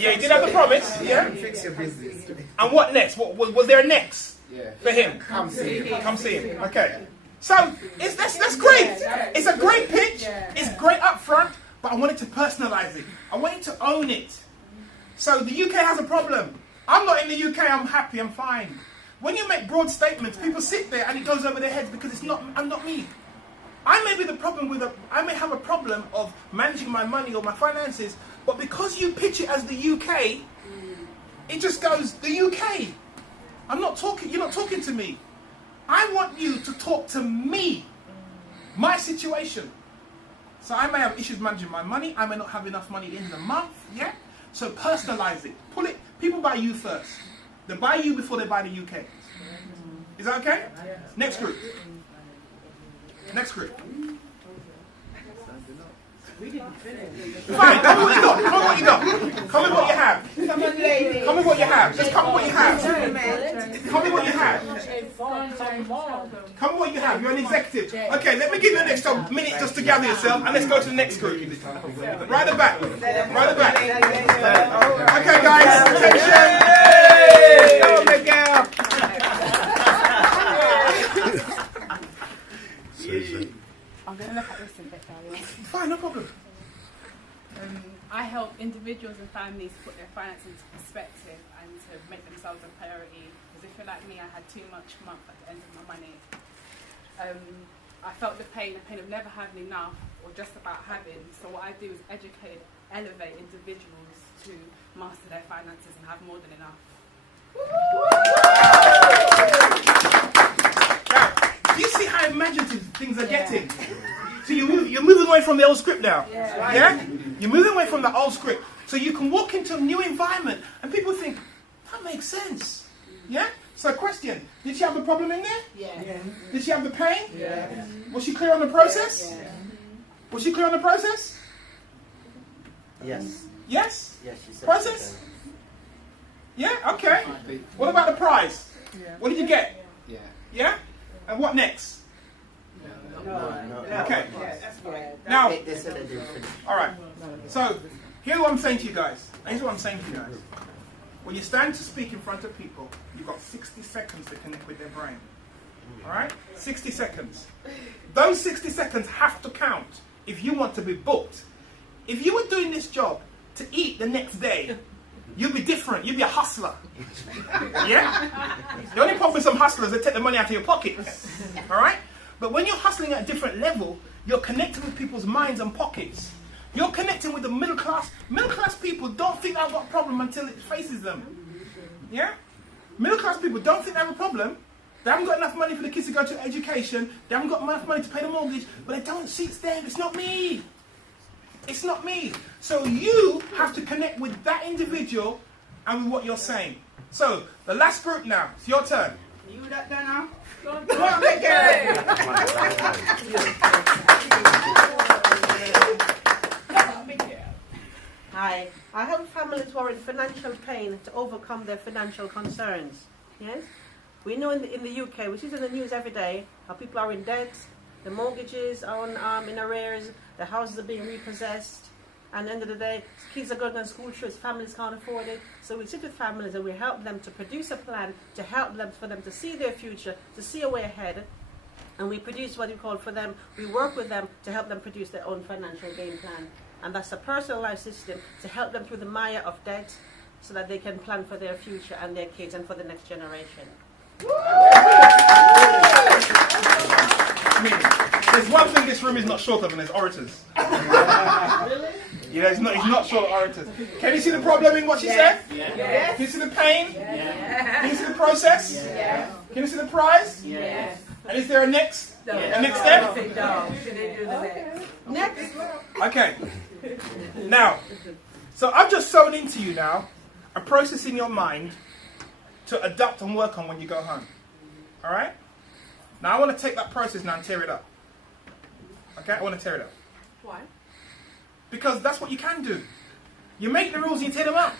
Yeah, he did have the promise. Yeah. Fix your business. And what next? Was there a next for him? Come see him. Come see him. Okay. So that's great. It's a great pitch. It's great up front, but I wanted to personalize it. I wanted to own it. So the UK has a problem. I'm not in the UK. I'm happy. I'm fine. When you make broad statements, people sit there and it goes over their heads because I'm not me. I may be the problem I may have a problem of managing my money or my finances, but because you pitch it as the UK, it just goes, the UK. You're not talking to me. I want you to talk to me, my situation. So I may have issues managing my money, I may not have enough money at the end of the month, yeah? So personalize it, pull it, people buy you first. They buy you before they buy the UK. Is that okay? Next group. Next group. Fine, come with what you got. Come with what you got. Come with what you have. Come with what you have. Just come with what you have. Come with what you have. Come with what you have. You're an executive. Okay, let me give you an extra minute just to gather yourself and let's go to the next group. Right at the back. Right at the back. Okay, guys. Attention. Go, Miguel. I'm going to look at this in a bit, Darius. Fine, no problem. I help individuals and families put their finances into perspective and to make themselves a priority. Because if you're like me, I had too much month at the end of my money. I felt the pain of never having enough or just about having. So what I do is educate, elevate individuals to master their finances and have more than enough. Do you see how imaginative things are getting? So you're moving away from the old script now. Yeah? You're moving away from the old script. So you can walk into a new environment and people think, that makes sense. Yeah? So question, did she have a problem in there? Yeah. Did she have the pain? Yeah. Was she clear on the process? Yeah. Was she clear on the process? Yes. Yes? Yes, she said. Process? Yeah? Okay. What about the prize? What did you get? Yeah. Yeah? And what next? No. Okay. Now, They said they didn't finish. all right. So, here's what I'm saying to you guys. Here's what I'm saying to you guys. When you stand to speak in front of people, you've got 60 seconds to connect with their brain. All right? 60 seconds. Those 60 seconds have to count if you want to be booked. If you were doing this job to eat the next day, you'd be different. You'd be a hustler. Yeah? The only problem with some hustlers, they take the money out of your pocket. All right? But when you're hustling at a different level, you're connecting with people's minds and pockets. You're connecting with the middle class. Middle class people don't think I've got a problem until it faces them. Yeah? Middle class people don't think they have a problem. They haven't got enough money for the kids to go to education. They haven't got enough money to pay the mortgage. But they don't see it's them. It's not me. It's not me. So you have to connect with that individual and with what you're saying. So, the last group now. It's your turn. You that done now? Go on, make it. Hi. I help families who are in financial pain to overcome their financial concerns. Yes? We know in the UK, which is in the news every day, how people are in debt, the mortgages are in arrears, the houses are being repossessed, and at the end of the day, kids are going on school trips, families can't afford it. So we sit with families and we help them to produce a plan to help them, for them to see their future, to see a way ahead. And we produce what we call for them, we work with them to help them produce their own financial game plan. And that's a personalized system to help them through the mire of debt so that they can plan for their future and their kids and for the next generation. There's one thing this room is not short of, and there's orators. Yeah, he's not short of orators. Can you see the problem in what she said? Yes. Can you see the pain? Yes. Can you see the process? Yes. Can you see the prize? Yes. And is there a next? No. A next step? Next. Okay. Now, so I've just sewn into you now a process in your mind to adapt and work on when you go home. All right? Now I want to take that process now and tear it up. Okay? I want to tear it up. Why? Because that's what you can do. You make the rules and you tear them up.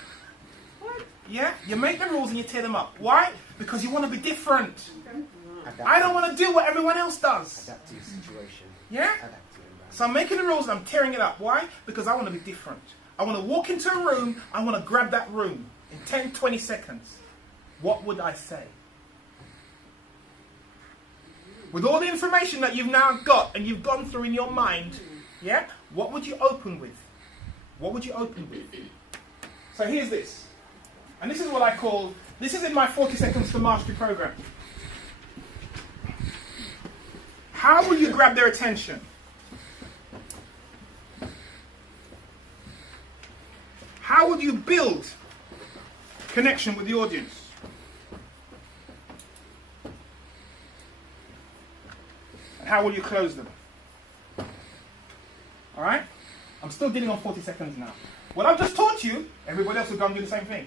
What? Yeah? You make the rules and you tear them up. Why? Because you want to be different. Adapt. I don't want to do what everyone else does. Adapt to your situation. Yeah? Adapt to your environment. So I'm making the rules and I'm tearing it up. Why? Because I want to be different. I want to walk into a room, I want to grab that room in 10, 20 seconds. What would I say? With all the information that you've now got and you've gone through in your mind, yeah? What would you open with? What would you open with? So here's this. And this is what I call, this is in my 40 Seconds to Mastery program. How will you grab their attention? How would you build connection with the audience? And how will you close them? Alright? I'm still dealing on 40 seconds now. What I've just taught you, everybody else will go and do the same thing.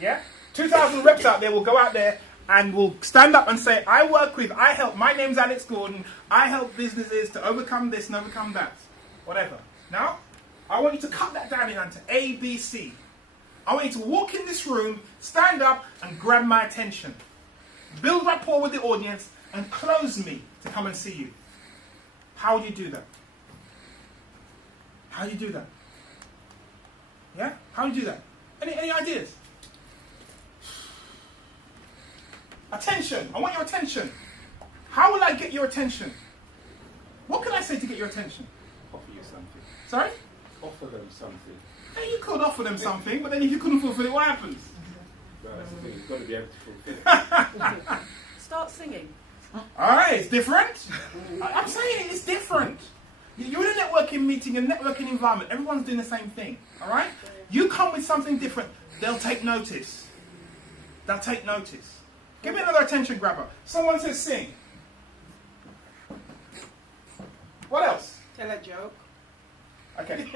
Yeah? 2,000 reps out there will go out there and will stand up and say, I help, my name's Alex Gordon, I help businesses to overcome this and overcome that. Whatever. Now, I want you to cut that down into A, B, C. I want you to walk in this room, stand up and grab my attention. Build rapport with the audience and close me to come and see you. How would you do that? How do you do that? Yeah? How do you do that? Any ideas? Attention. I want your attention. How will I get your attention? What can I say to get your attention? Offer you something. Sorry? Offer them something. Yeah, you could offer them something, but then if you couldn't fulfill it, what happens? Well, that's the thing. You've got to be able to fulfill it. Start singing. Alright, it's different. I'm saying it's different. You're in a networking meeting, a networking environment. Everyone's doing the same thing. Alright? You come with something different, they'll take notice. They'll take notice. Give me another attention grabber. Someone says sing. What else? Tell a joke. Okay.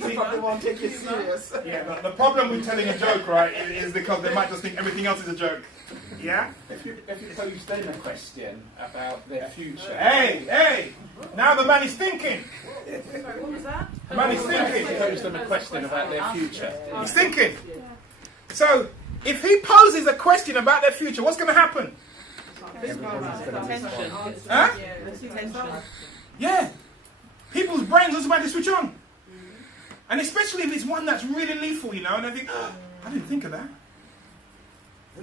You probably won't take it serious. Yeah, the problem with telling a joke, right, is because they might just think everything else is a joke. Yeah? If you pose them a question about their future. Hey! Now the man is thinking. Sorry, what was that? The man is thinking. Pose them a question about their future. He's thinking. So, if he poses a question about their future, what's going to happen? Attention. Huh? Attention. Yeah. People's brains automatically switch on. And especially if it's one that's really lethal, you know, and they think, oh, I didn't think of that.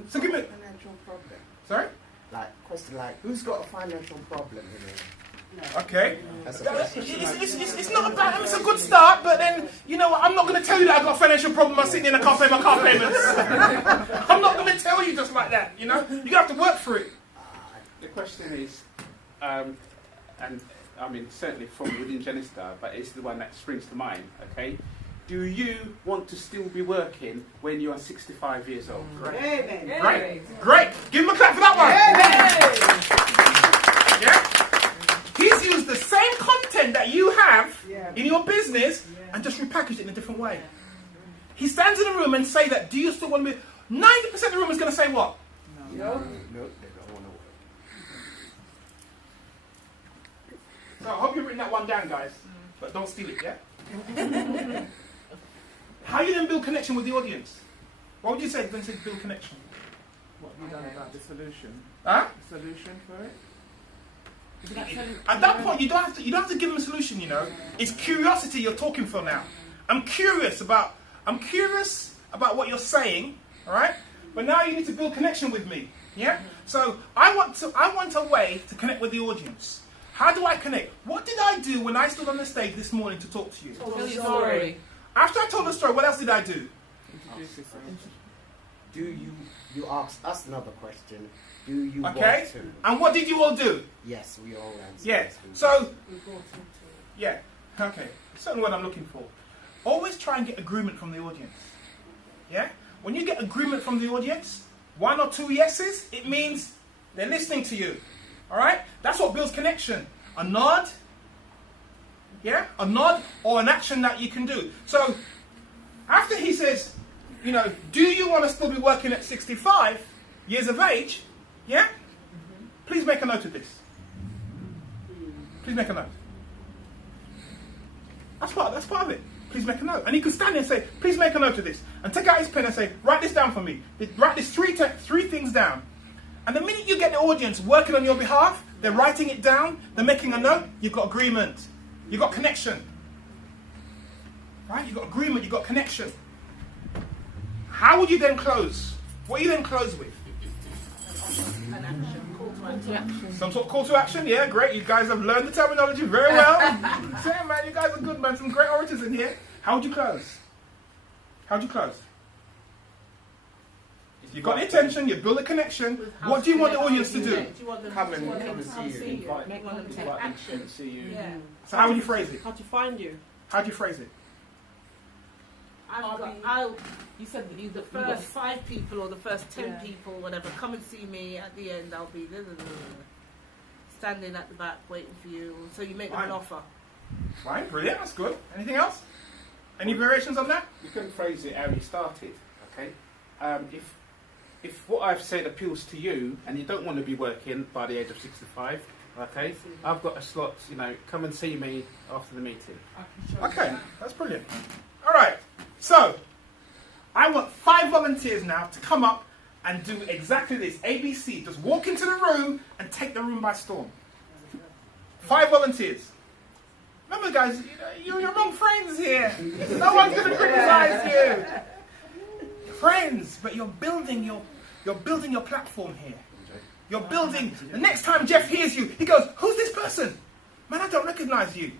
So give me... Financial problem. Sorry? Like, question like, who's got a financial problem here? Okay. That's a question. It's not about, it's a good start, but then, you know what, I'm not going to tell you that I've got a financial problem, I'm sitting in, I can't pay my car payments. I'm not going to tell you just like that, you know? You have to work for it. The question is, and I mean, certainly from within Genistar, but it's the one that springs to mind, okay? Do you want to still be working when you are 65 years old? Amen. Great. Give him a clap for that one. Yeah? He's used the same content that you have in your business and just repackaged it in a different way. He stands in a room and say that, do you still want to be... 90% of the room is going to say what? No, they don't want to work. So I hope you've written that one down, guys. But don't steal it, yeah? How you then build connection with the audience? What would you say when you say build connection? What have you done about the solution? Huh? The solution for it? At that point, you don't have to give them a solution. You know, it's curiosity you're talking for now. I'm curious about what you're saying, all right? But now you need to build connection with me, yeah? So I want a way to connect with the audience. How do I connect? What did I do when I stood on the stage this morning to talk to you? Tell your story. After I told the story, what else did I do? Introduce yourself. Do you ask us another question? Do you Okay. want to? And what did you all do? Yes, we all answered. Yeah. Yes, we So, yeah. Okay. Certainly what I'm looking for. Always try and get agreement from the audience. Yeah? When you get agreement from the audience, 1 or 2 yeses, it means they're listening to you. All right? That's what builds connection. A nod. Yeah? A nod or an action that you can do. So, after he says, you know, do you want to still be working at 65 years of age? Yeah? Please make a note of this. Please make a note. That's part of it. Please make a note. And he can stand there and say, please make a note of this. And take out his pen and say, write this down for me. Write these three things down. And the minute you get the audience working on your behalf, they're writing it down, they're making a note, you've got agreement. You've got connection. Right? You've got agreement, you've got connection. How would you then close? What do you then close with? An action, call to action. Some sort of call to action? Yeah, great. You guys have learned the terminology very well. Say, man, you guys are good, man. Some great orators in here. How would you close? How would you close? You got the attention, you build a connection. What do you want the audience to do? Come and see you. Make one of them take action. See you. Yeah. So how would you phrase it? How to find you? How do you phrase it? You said that the first 5 people or the first 10 people, whatever, come and see me. At the end, I'll be standing at the back waiting for you. So you make them an offer. Fine, brilliant, that's good. Anything else? Any variations on that? You can phrase it how you started, okay? If what I've said appeals to you and you don't want to be working by the age of 65, okay, I've got a slot, you know, come and see me after the meeting. Okay, that's brilliant. All right, so I want 5 volunteers now to come up and do exactly this. ABC, just walk into the room and take the room by storm. 5 volunteers. Remember, guys, you're among friends here. No one's going to criticize you. Friends, but you're building your platform here. You're building. The next time Jeff hears you, he goes, "Who's this person? Man, I don't recognize you."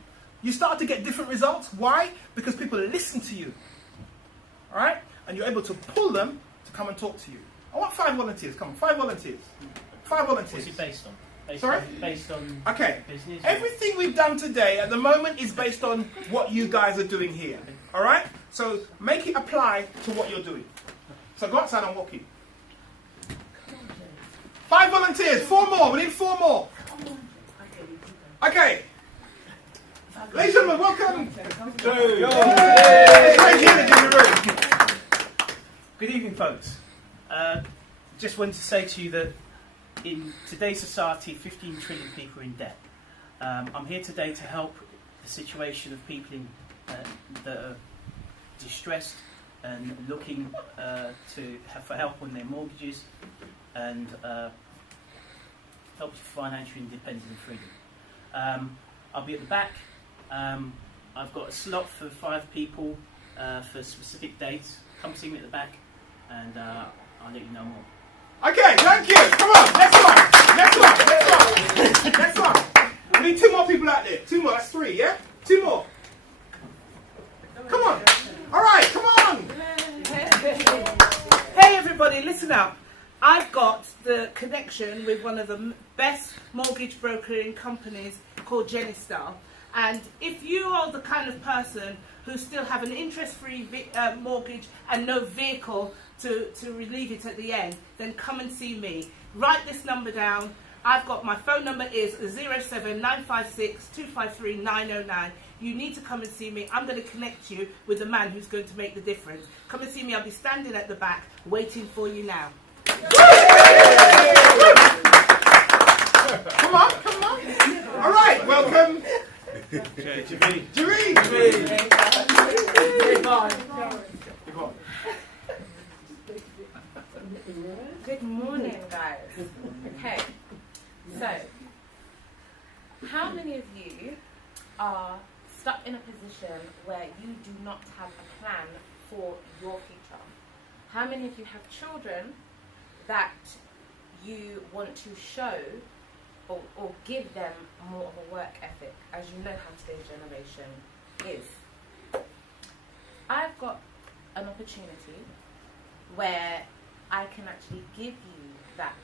You start to get different results. Why? Because people listen to you. All right, and you're able to pull them to come and talk to you. I want 5 volunteers. Come on, 5 volunteers. 5 volunteers. What's it based on? Based on Okay. business? Everything we've done today at the moment is based on what you guys are doing here. All right? So make it apply to what you're doing. So go outside and walk in. 5 volunteers. 4 more. We need 4 more. Okay. Ladies and gentlemen, welcome. Good evening, folks. Just wanted to say to you that in today's society, 15 trillion people are in debt. I'm here today to help the situation of people that are distressed and looking for help on their mortgages and help to financial independence and freedom. I'll be at the back. I've got a slot for 5 people for specific dates. Come see me at the back and I'll let you know more. Okay, thank you. Come on, next one. We need 2 more people out there. 2 more, that's 3, yeah? 2 more. Come on. All right, come on. Hey everybody, listen up. I've got the connection with one of the best mortgage brokering companies called Genistar. And if you are the kind of person who still have an interest-free mortgage and no vehicle to relieve it at the end, then come and see me. Write this number down. I've got my phone number is 07956 253 909. You need to come and see me. I'm going to connect you with the man who's going to make the difference. Come and see me. I'll be standing at the back waiting for you now. Come on, come on. All right, welcome. Jimmy. Good morning, guys. Okay, so how many of you are stuck in a position where you do not have a plan for your future? How many of you have children that you want to show or give them more of a work ethic, as you know how today's generation is? I've got an opportunity where I can actually give you that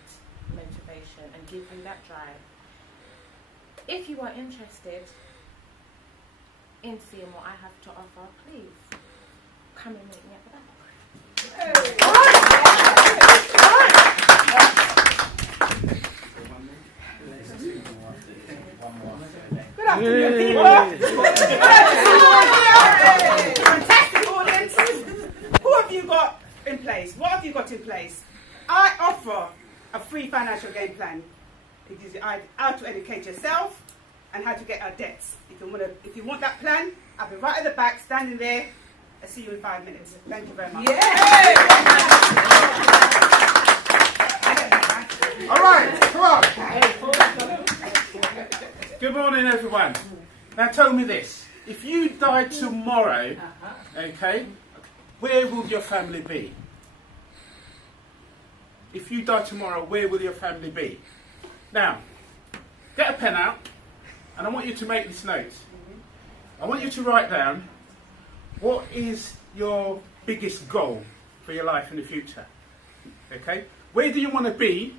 motivation and give you that drive. If you are interested in seeing what I have to offer, please come and meet me at the back. Good afternoon, people. Fantastic audience. Who have you got in place? What have you got in place? I offer a free financial game plan. It gives you how to educate yourself and how to get out debts. If you want that plan, I'll be right at the back, standing there. I'll see you in 5 minutes. Thank you very much. All right, come on. Good morning, everyone. Now tell me this. If you died tomorrow, okay, where would your family be? If you die tomorrow, where will your family be? Now, get a pen out, and I want you to make this note. I want you to write down, what is your biggest goal for your life in the future? Okay? Where do you want to be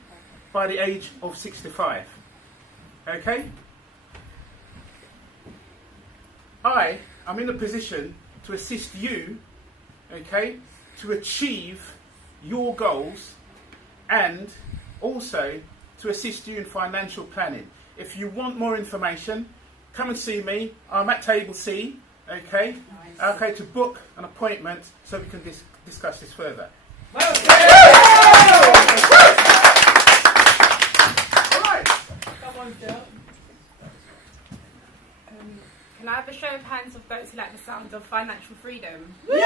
by the age of 65? Okay? I am in a position to assist you, okay, to achieve your goals and also to assist you in financial planning. If you want more information, come and see me. I'm at table C, okay? Nice. Okay, to book an appointment so we can discuss this further. All right. Come on, Jill. Can I have a show of hands of those who like the sound of financial freedom? Yay!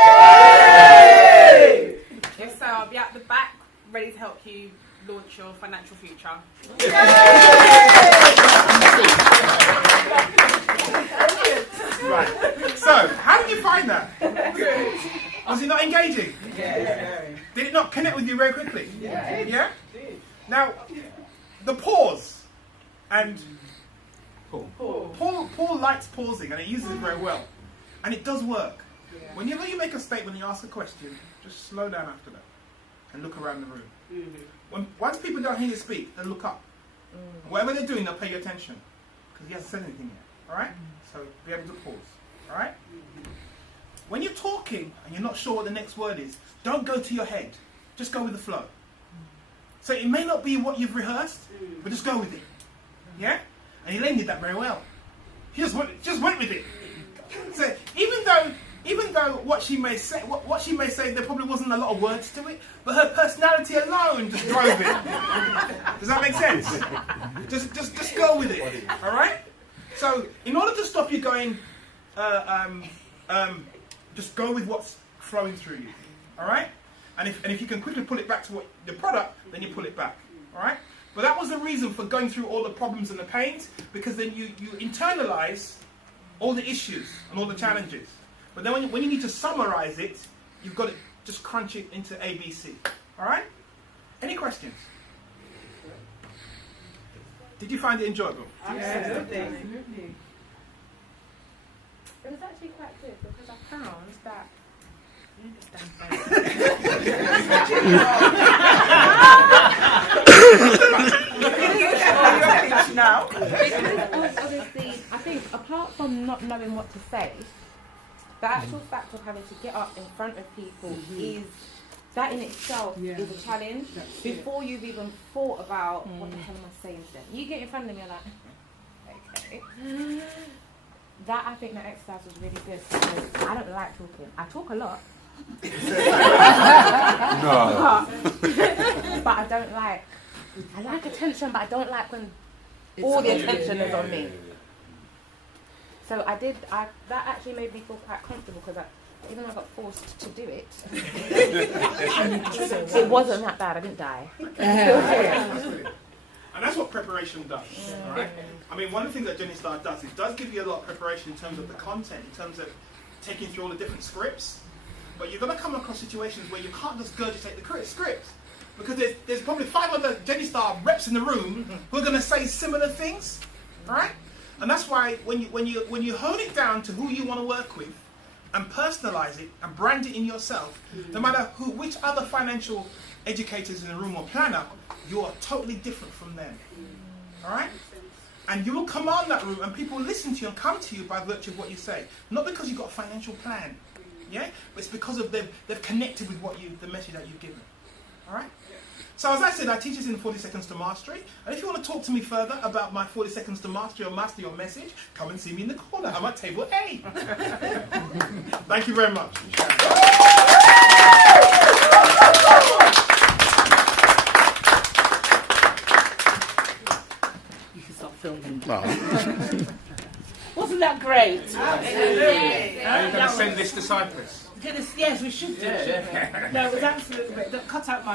If so, I'll be at the back, ready to help you launch your financial future. Right. So, how did you find that? Was it not engaging? Yeah. Did it not connect with you very quickly? Yeah. Yeah? Now, the pause. And Paul likes pausing, and he uses it very well. And it does work. Yeah. When you make a statement and you ask a question, just slow down after that and look around the room. Once people don't hear you speak, they look up. Whatever they're doing, they'll pay you attention because he hasn't said anything yet. All right? So be able to pause. All right? When you're talking and you're not sure what the next word is, don't go to your head. Just go with the flow. So it may not be what you've rehearsed, but just go with it. Yeah? And Elaine did that very well. She just went with it. So even though what she may say, there probably wasn't a lot of words to it, but her personality alone just drove it. Does that make sense? Just go with it. All right. So in order to stop you going, just go with what's flowing through you. All right. And if you can quickly pull it back to the product, then you pull it back. All right. But that was the reason for going through all the problems and the pains, because then you internalize all the issues and all the challenges. But then when you need to summarize it, you've got to just crunch it into ABC. All right? Any questions? Did you find it enjoyable? Absolutely. It was actually quite good because I found that you now. Because obviously, I think apart from not knowing what to say, the actual fact of having to get up in front of people is, that in itself is a challenge. Before you've even thought about what the hell am I saying to them. You get in front of them, you're like, okay. That, I think that exercise was really good because I don't like talking. I talk a lot. No. But I don't like. I like attention, but I don't like when all the attention is on me. So that actually made me feel quite comfortable because even though I got forced to do it, it wasn't that bad. I didn't die. And that's what preparation does, right? I mean, one of the things that Genistar does, it does give you a lot of preparation in terms of the content, in terms of taking through all the different scripts. But you're going to come across situations where you can't just gurgitate the scripts. Because there's probably 5 other Genistar reps in the room who are going to say similar things, right? And that's why when you hone it down to who you want to work with, and personalize it and brand it in yourself, no matter which other financial educators in the room or planner, you are totally different from them. All right? And you will command that room, and people will listen to you and come to you by virtue of what you say. Not because you've got a financial plan, yeah? But it's because of they've connected with the message that you've given. All right? So as I said, I teach this in 40 Seconds to Mastery. And if you want to talk to me further about my 40 Seconds to Mastery or Master Your Message, come and see me in the corner. I'm at table A. Thank you very much. You can start filming. Wasn't that great? Absolutely. Are you going to send this to Cyprus? Yes, we should do. No, it was absolutely great. Cut out my